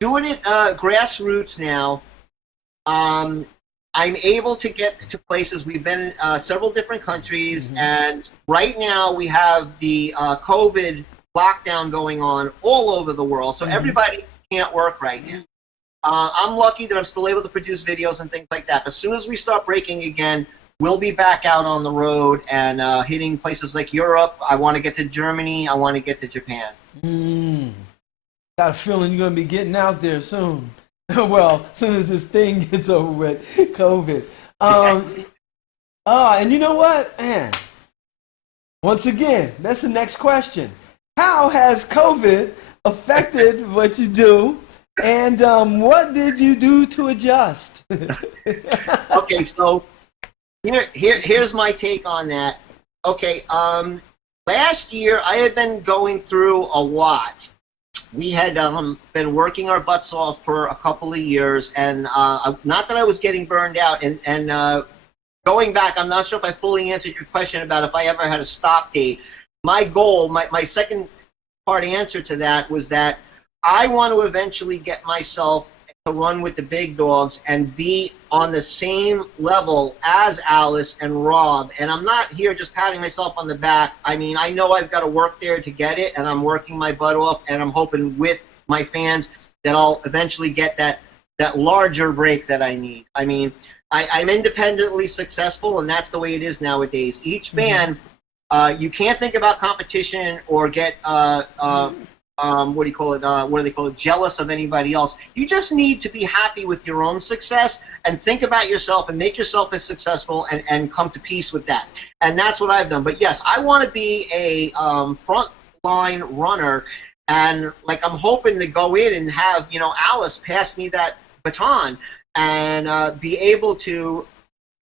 doing it grassroots now. I'm able to get to places. We've been in several different countries, and right now we have the COVID lockdown going on all over the world, so everybody can't work right now. I'm lucky that I'm still able to produce videos and things like that. But as soon as we start breaking again, we'll be back out on the road and hitting places like Europe. I want to get to Germany. I want to get to Japan. Got a feeling you're going to be getting out there soon. Well, as soon as this thing gets over with, COVID. And you know what, man? Once again, that's the next question. How has COVID affected what you do, and what did you do to adjust? Okay, so here's my take on that. Okay, last year I had been going through a lot. we had been working our butts off for a couple of years, and not that I was getting burned out. And going back, I'm not sure if I fully answered your question about if I ever had a stop date. My goal, my second part answer to that was that I want to eventually get myself to run with the big dogs and be on the same level as Alice and Rob. And I'm not here just patting myself on the back. I mean, I know I've got to work there to get it, and I'm working my butt off, and I'm hoping with my fans that I'll eventually get that larger break that I need. I mean, I'm independently successful, and that's the way it is nowadays. Each band, you can't think about competition or get what do you call it? What do they call it? Jealous of anybody else. You just need to be happy with your own success and think about yourself and make yourself as successful and come to peace with that. And that's what I've done. But yes, I want to be a front line runner, and like I'm hoping to go in and have Alice pass me that baton and be able to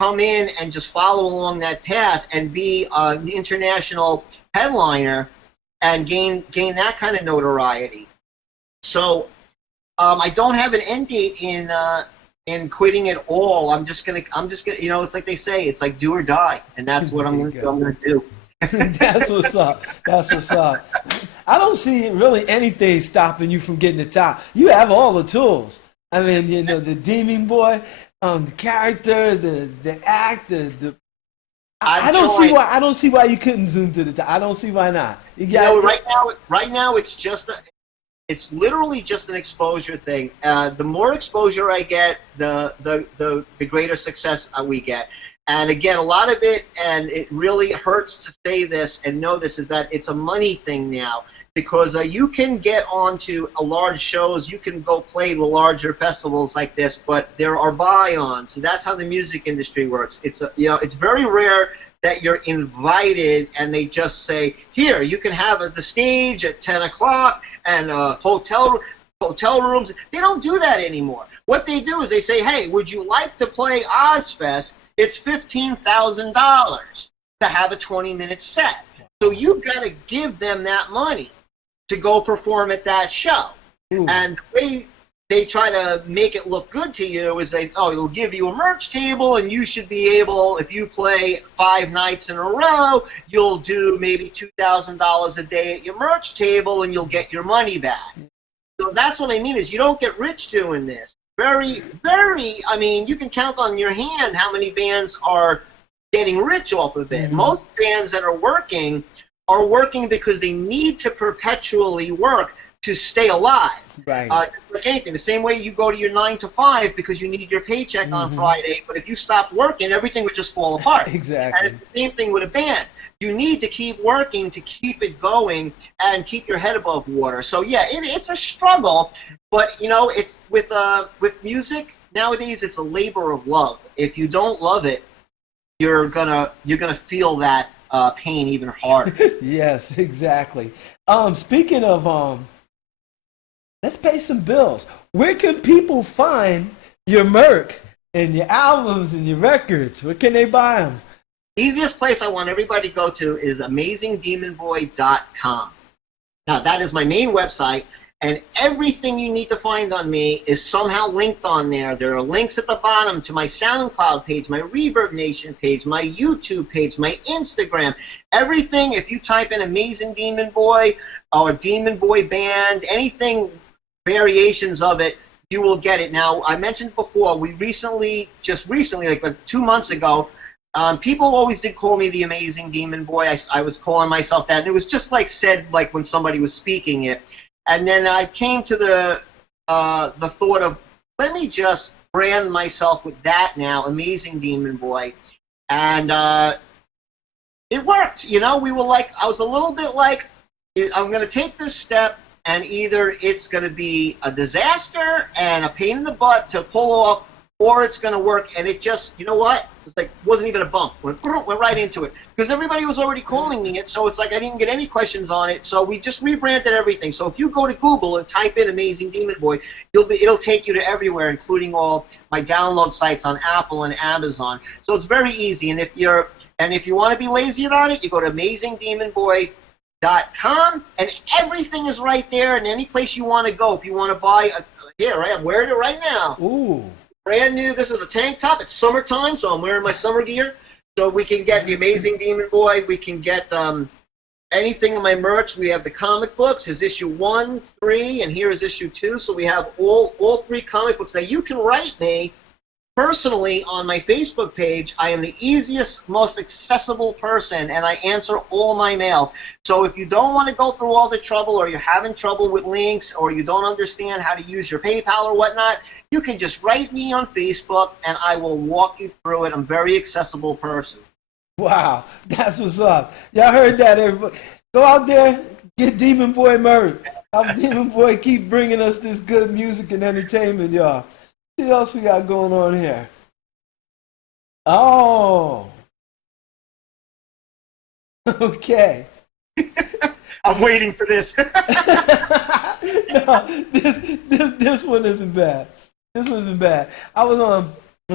come in and just follow along that path and be an international headliner and gain that kind of notoriety. So I don't have an end date in quitting it all. I'm just gonna it's like they say, it's like do or die, and that's what I'm gonna do. That's what's up. That's what's up. I don't see really anything stopping you from getting the top. You have all the tools. I mean, the Demon Boy, the character, the act, I don't see why you couldn't zoom to the top. I don't see why not. Right now it's literally just an exposure thing. The more exposure I get, the greater success we get. And again, a lot of it, and it really hurts to say this and know this, is that it's a money thing now. Because you can get onto large shows, you can go play the larger festivals like this, but there are buy-ons. So that's how the music industry works. It's very rare that you're invited and they just say, here, you can have the stage at 10 o'clock and hotel rooms. They don't do that anymore. What they do is they say, hey, would you like to play Ozfest? It's $15,000 to have a 20-minute set. So you've got to give them that money to go perform at that show. Ooh. And the way they try to make it look good to you is they'll give you a merch table, and you should be able, if you play 5 nights in a row, you'll do maybe $2,000 a day at your merch table, and you'll get your money back. So that's what I mean, is you don't get rich doing this. Very, very, I mean, you can count on your hand how many bands are getting rich off of it. Mm-hmm. Most bands that are working because they need to perpetually work to stay alive. Right. Like anything, the same way you go to your 9 to 5 because you need your paycheck on Friday, but if you stopped working, everything would just fall apart. Exactly. And it's the same thing with a band. You need to keep working to keep it going and keep your head above water. So yeah, it's a struggle, but it's with music nowadays. It's a labor of love. If you don't love it, you're gonna feel that pain even harder. Yes, exactly. Speaking of let's pay some bills. Where can people find your merch and your albums and your records? Where can they buy them? Easiest place I want everybody to go to is amazingdemonboy.com. Now, that is my main website, and everything you need to find on me is somehow linked on there. There are links at the bottom to my SoundCloud page, my Reverb Nation page, my YouTube page, my Instagram. Everything, if you type in Amazing Demon Boy or Demon Boy Band, anything, variations of it, you will get it. Now, I mentioned before, just recently, like 2 months ago, people always did call me the Amazing Demon Boy. I was calling myself that, and it was just said when somebody was speaking it. And then I came to the thought of, let me just brand myself with that now, Amazing Demon Boy. And it worked. We were I was a little bit I'm going to take this step, and either it's going to be a disaster and a pain in the butt to pull off, or it's going to work. And it just, what? It's wasn't even a bump. Went right into it. Because everybody was already calling me it, so it's I didn't get any questions on it. So we just rebranded everything. So if you go to Google and type in Amazing Demon Boy, it'll take you to everywhere, including all my download sites on Apple and Amazon. So it's very easy. And if you want to be lazy about it, you go to amazingdemonboy.com. com, and everything is right there, and any place you want to go. If you want to buy here, right, I'm wearing it right now. Ooh. Brand new. This is a tank top. It's summertime, so I'm wearing my summer gear. So we can get the Amazing Demon Boy. We can get anything in my merch. We have the comic books. His issue 1, 3, and here is issue 2. So we have all 3 comic books. Now you can write me personally on my Facebook page. I am the easiest, most accessible person, and I answer all my mail. So if you don't want to go through all the trouble, or you're having trouble with links, or you don't understand how to use your PayPal or whatnot, you can just write me on Facebook, and I will walk you through it. I'm a very accessible person. Wow, that's what's up. Y'all heard that, everybody. Go out there, get Demon Boy merch. Have Demon Boy keep bringing us this good music and entertainment, y'all. What else we got going on here? Oh. Okay. I'm waiting for this. No, this one isn't bad. This one isn't bad. I was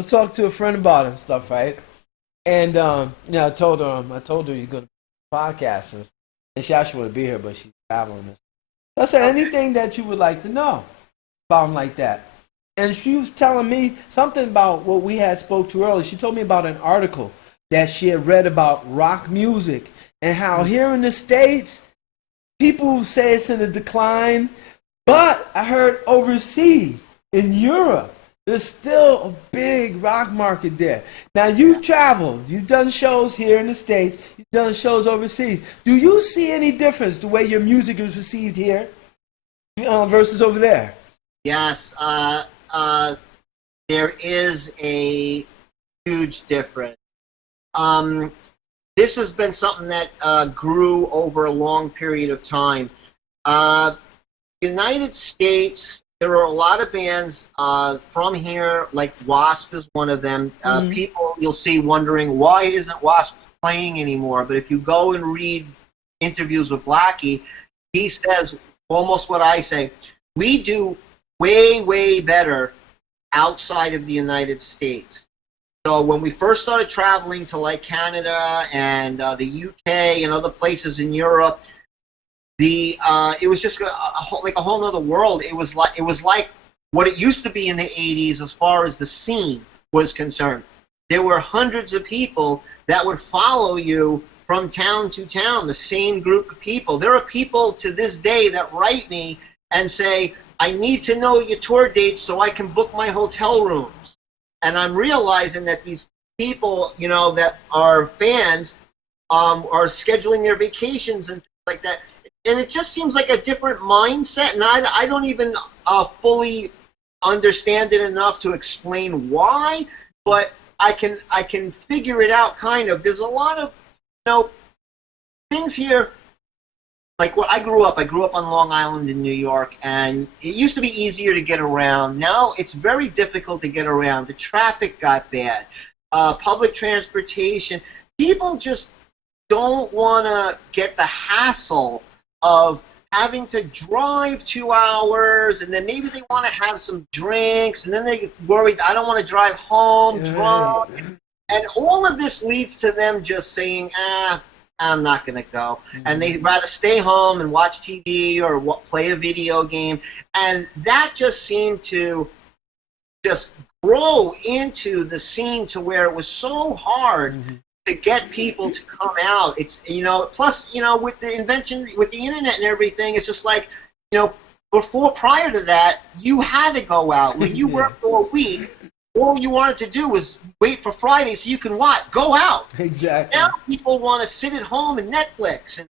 talking to a friend about it and stuff, right? And I told her you're gonna be podcasting, and she actually want to be here, but she's traveling. So I said, anything that you would like to know about him like that. And she was telling me something about what we had spoke to earlier. She told me about an article that she had read about rock music and how here in the States, people say it's in a decline. But I heard overseas, in Europe, there's still a big rock market there. Now, you've traveled. You've done shows here in the States. You've done shows overseas. Do you see any difference the way your music is received here versus over there? Yes. There is a huge difference. This has been something that grew over a long period of time. United States, there are a lot of bands from here, like Wasp is one of them. People you'll see wondering, why isn't Wasp playing anymore? But if you go and read interviews with Blackie, he says almost what I say. We do way, way better outside of the United States. So when we first started traveling to like Canada and the UK and other places in Europe, it was just like a whole other world. It was like what it used to be in the 80s as far as the scene was concerned. There were hundreds of people that would follow you from town to town, the same group of people. There are people to this day that write me and say, I need to know your tour dates so I can book my hotel rooms. And I'm realizing that these people, that are fans, are scheduling their vacations and things like that. And it just seems like a different mindset, and I don't even fully understand it enough to explain why, but I can figure it out kind of. There's a lot of things here. Like where I grew up on Long Island in New York, and it used to be easier to get around. Now it's very difficult to get around. The traffic got bad. Public transportation. People just don't want to get the hassle of having to drive 2 hours, and then maybe they want to have some drinks, and then they get worried, I don't want to drive home drunk. And all of this leads to them just saying, I'm not going to go. And they'd rather stay home and watch TV or play a video game. And that just seemed to just grow into the scene to where it was so hard to get people to come out. It's, plus, with the invention, with the internet and everything, it's just like, prior to that, you had to go out. When you worked for a week, all you wanted to do was wait for Friday so you can what? Go out. Exactly. Now people want to sit at home and Netflix. And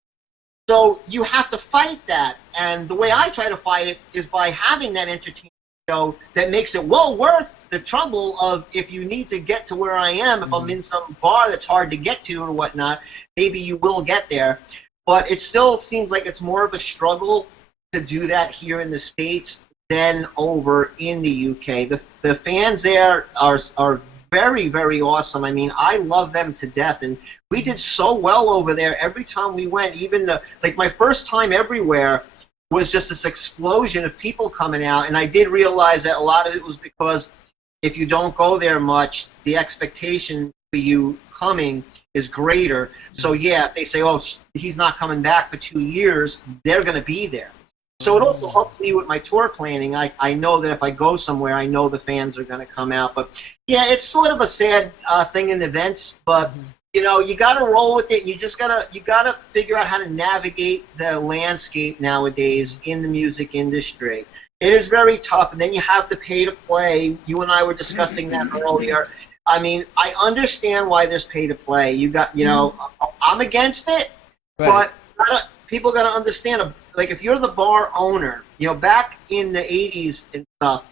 so you have to fight that. And the way I try to fight it is by having that entertainment show that makes it well worth the trouble of, if you need to get to where I am, if I'm in some bar that's hard to get to or whatnot, maybe you will get there. But it still seems like it's more of a struggle to do that here in the States than over in the UK. The fans there are very, very awesome. I mean, I love them to death, and we did so well over there every time we went. Even my first time everywhere was just this explosion of people coming out, and I did realize that a lot of it was because if you don't go there much, the expectation for you coming is greater. So yeah, if they say, oh, he's not coming back for 2 years, they're going to be there. So it also helps me with my tour planning. I know that if I go somewhere, I know the fans are going to come out. But yeah, it's sort of a sad thing in events, but you know, you got to roll with it. You gotta figure out how to navigate the landscape nowadays in the music industry. It is very tough, and then you have to pay to play. You and I were discussing that earlier. I mean, I understand why there's pay to play. You know, I'm against it, but people got to understand. Like, if you're the bar owner, you know, back in the 80s and stuff,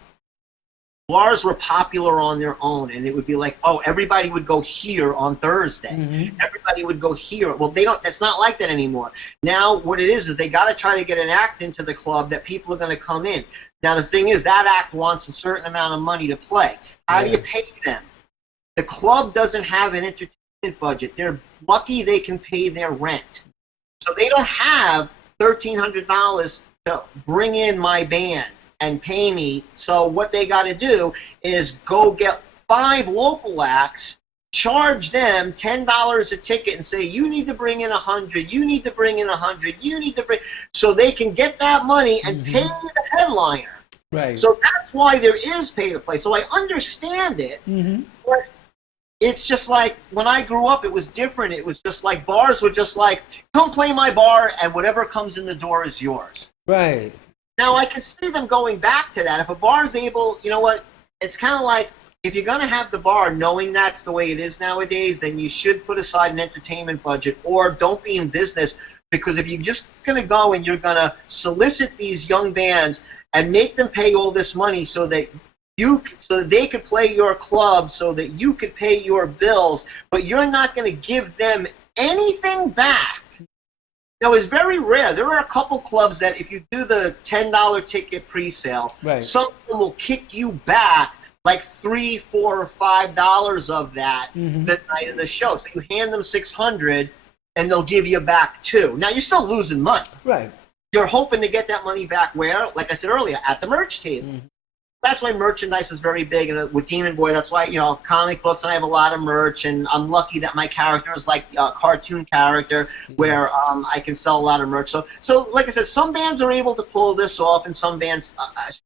bars were popular on their own, and it would be like, oh, everybody would go here on Thursday. Everybody would go here. Well, they don't. That's not like that anymore. Now, what it is they got to try to get an act into the club that people are going to come in. Now, the thing is, that act wants a certain amount of money to play. How do you pay them? The club doesn't have an entertainment budget. They're lucky they can pay their rent. So they don't have $1,300 to bring in my band and pay me. So what they got to do is go get 5 local acts, charge them $10 a ticket, and say, you need to bring in 100, you need to bring in 100, you need to bring, so they can get that money and pay the headliner. Right. So that's why there is pay to play. So I understand it, but it's just like when I grew up, it was different. It was just like bars were just like, come play my bar, and whatever comes in the door is yours. Right. Now, I can see them going back to that. If a bar is able, you know what, it's kind of like, if you're going to have the bar knowing that's the way it is nowadays, then you should put aside an entertainment budget, or don't be in business, because if you're just going to go and you're going to solicit these young bands and make them pay all this money so that they could play your club, so that you could pay your bills, but you're not going to give them anything back. Now, it's very rare. There are a couple clubs that if you do the $10 ticket pre-sale, some of them will kick you back like $3, $4, or $5 of that the night of the show. So you hand them $600, and they'll give you back $2. Now, you're still losing money. Right. You're hoping to get that money back where? Like I said earlier, at the merch table. That's why merchandise is very big, and with Demon Boy, that's why, you know, comic books, and I have a lot of merch, and I'm lucky that my character is like a cartoon character where I can sell a lot of merch. So like I said, some bands are able to pull this off, and some bands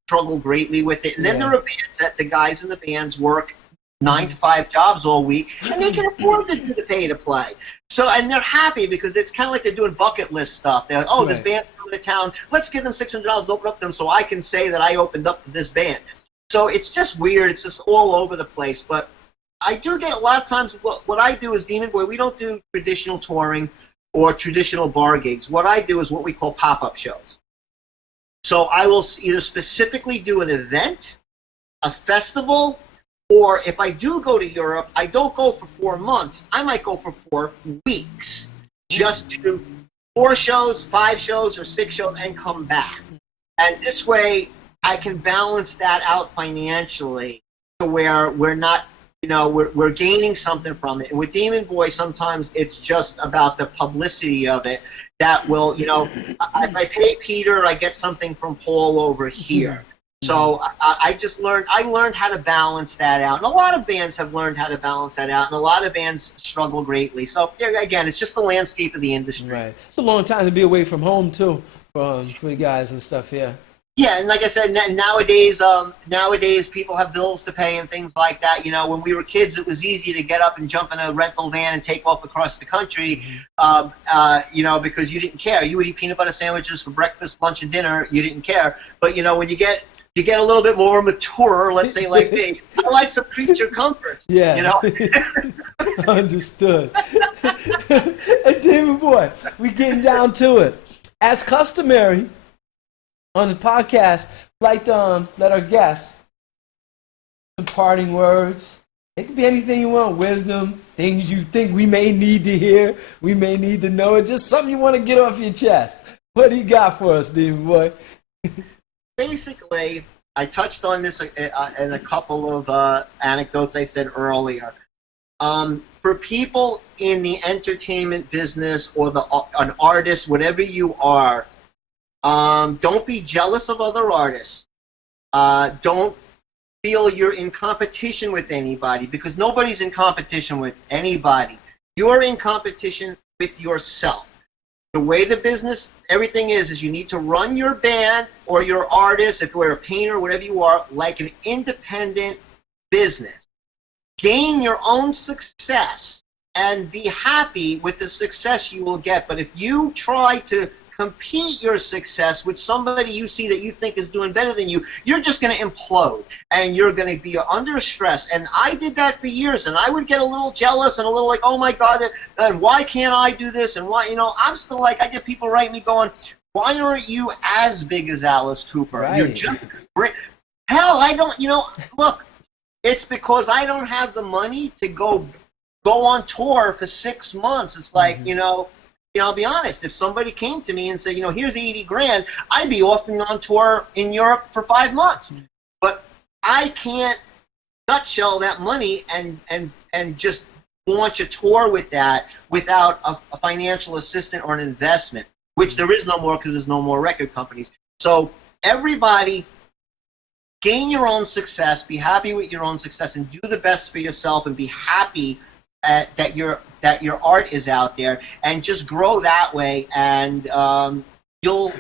struggle greatly with it. And then there are bands that the guys in the bands work 9 to 5 jobs all week, and they can afford to do the pay to play. So, and they're happy because it's kind of like they're doing bucket list stuff. They're like, oh, this band's coming to town, let's give them $600 to open up to them so I can say that I opened up to this band. So it's just weird. It's just all over the place. But I do get a lot of times, what I do is Demon Boy, we don't do traditional touring or traditional bar gigs. What I do is what we call pop-up shows. So I will either specifically do an event, a festival, or if I do go to Europe, I don't go for 4 months. I might go for 4 weeks just to do 4 shows, 5 shows, or 6 shows and come back. And this way, I can balance that out financially to where we're not, you know, we're gaining something from it. And with Demon Boy, sometimes it's just about the publicity of it that will, you know, if I pay Peter, I get something from Paul over here. So I learned how to balance that out. And a lot of bands have learned how to balance that out, and a lot of bands struggle greatly. So, again, it's just the landscape of the industry. Right. It's a long time to be away from home, too, for you guys and stuff, Yeah, and like I said, nowadays people have bills to pay and things like that. You know, when we were kids, it was easy to get up and jump in a rental van and take off across the country, you know, because you didn't care. You would eat peanut butter sandwiches for breakfast, lunch, and dinner. You didn't care. But, you know, when you get a little bit more mature, let's say like me, I like some creature comforts. Yeah. You know? Understood. And Demon Boy, we getting down to it. As customary on the podcast, like let our guests some parting words. It could be anything you want, wisdom, things you think we may need to hear, we may need to know, or just something you want to get off your chest. What do you got for us, Demon Boy? Basically, I touched on this in a couple of anecdotes I said earlier. For people in the entertainment business or an artist, whatever you are, don't be jealous of other artists. Don't feel you're in competition with anybody, because nobody's in competition with anybody. you're in competition with yourself. The way the business, everything is you need to run your band or your artist, if you're a painter, whatever you are, like an independent business. Gain your own success and be happy with the success you will get. But if you try to compete your success with somebody you see that you think is doing better than you, you're just going to implode and you're going to be under stress. And I did that for years, and I would get a little jealous and a little like, oh my God, and why can't I do this? And why, I'm still like, I get people write me going, why aren't you as big as Alice Cooper? Right. You're just great. Hell, I don't, look, it's because I don't have the money to go on tour for 6 months. It's like, I'll be honest, if somebody came to me and said, here's 80 grand, I'd be off and on tour in Europe for 5 months. But I can't nutshell that money and just launch a tour with that without a financial assistant or an investment, which there is no more because there's no more record companies. So everybody, gain your own success, be happy with your own success, and do the best for yourself, and be happy that your art is out there, and just grow that way, and you'll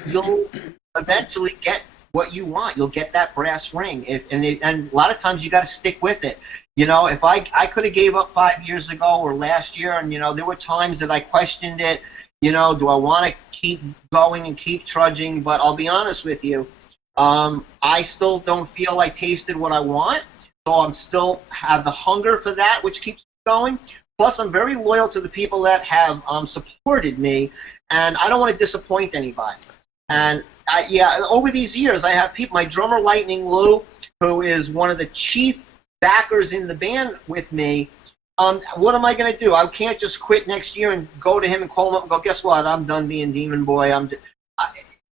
eventually get what you want. You'll get that brass ring, and a lot of times you got to stick with it. If I could have gave up 5 years ago or last year, and there were times that I questioned it. Do I want to keep going and keep trudging? But I'll be honest with you, I still don't feel I tasted what I want, so I'm still have the hunger for that, which keeps going. Plus, I'm very loyal to the people that have supported me, and I don't want to disappoint anybody. And over these years, I have people. My drummer, Lightning Lou, who is one of the chief backers in the band with me. What am I going to do? I can't just quit next year and go to him and call him up and go, guess what? I'm done being Demon Boy. I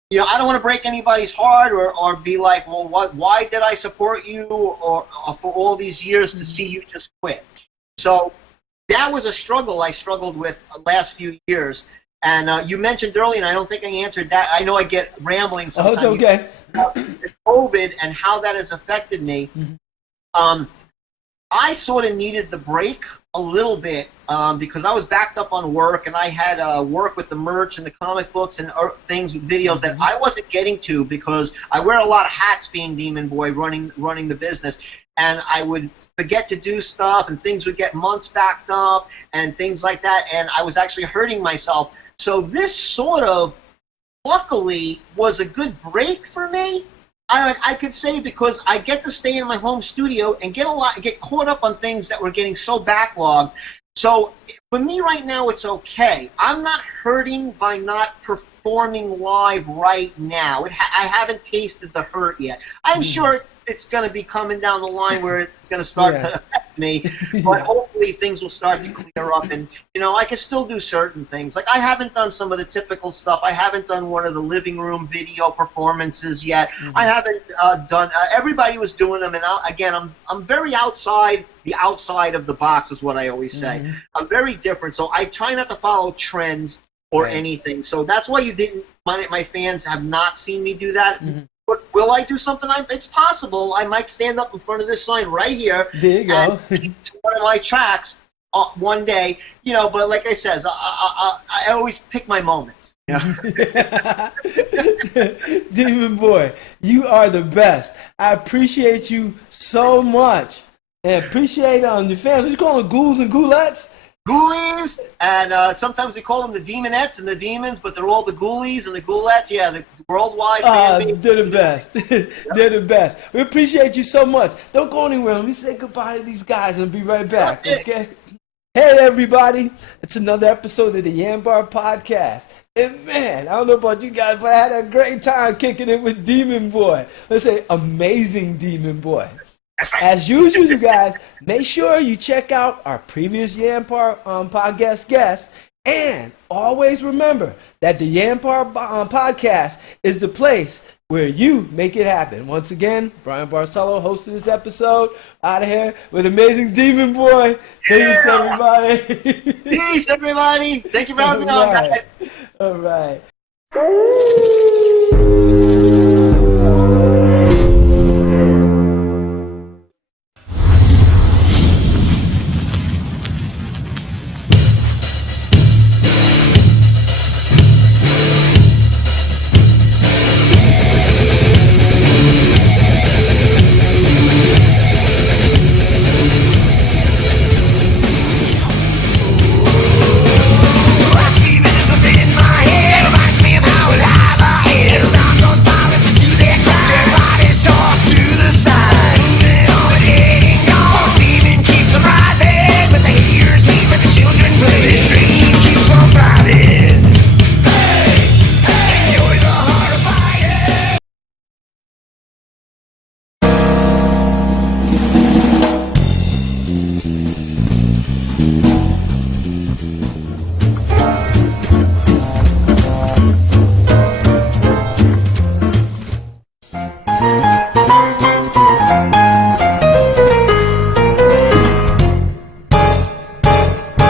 don't want to break anybody's heart or be like, well, why did I support you or for all these years to see you just quit? So that was a struggle I struggled with the last few years. And you mentioned earlier, and I don't think I answered that. I know I get rambling sometimes. Oh, it's okay. COVID and how that has affected me. I sort of needed the break a little bit because I was backed up on work, and I had work with the merch and the comic books and things with videos that I wasn't getting to because I wear a lot of hats being Demon Boy, running the business, and I would forget to do stuff, and things would get months backed up and things like that, and I was actually hurting myself. So this sort of, luckily, was a good break for me. I could say, because I get to stay in my home studio and get caught up on things that were getting so backlogged. So for me right now, it's okay. I'm not hurting by not performing live right now. I haven't tasted the hurt yet. I'm sure it's going to be coming down the line where it's going to start to affect me, but hopefully things will start to clear up, and I can still do certain things. Like, I haven't done some of the typical stuff. I haven't done one of the living room video performances yet. I haven't done. Everybody was doing them, and I'm very outside of the box, is what I always say. I'm very different, so I try not to follow trends or anything. So that's why my fans have not seen me do that. But will I do something? It's possible. I might stand up in front of this sign right here and sing to one of my tracks one day. But like I says, I always pick my moments. Demon Boy, you are the best. I appreciate you so much, and appreciate your fans. What you call them, ghouls and ghoulettes? Ghoulies, and sometimes we call them the demonettes and the demons, but they're all the ghoulies and the ghoulettes. Yeah, the worldwide fan base. They're the best. They're the best. We appreciate you so much. Don't go anywhere. Let me say goodbye to these guys and be right back, okay? Hey, everybody. It's another episode of the YanBar Podcast. And, man, I don't know about you guys, but I had a great time kicking it with Demon Boy. Let's say amazing Demon Boy. As usual, you guys, make sure you check out our previous YanBar podcast guests, and always remember that the YanBar Podcast is the place where you make it happen. Once again, Bryan Barcelo hosted this episode. Out of here with amazing Demon Boy. Peace, everybody. Peace, everybody. Thank you for having me on, guys. All right.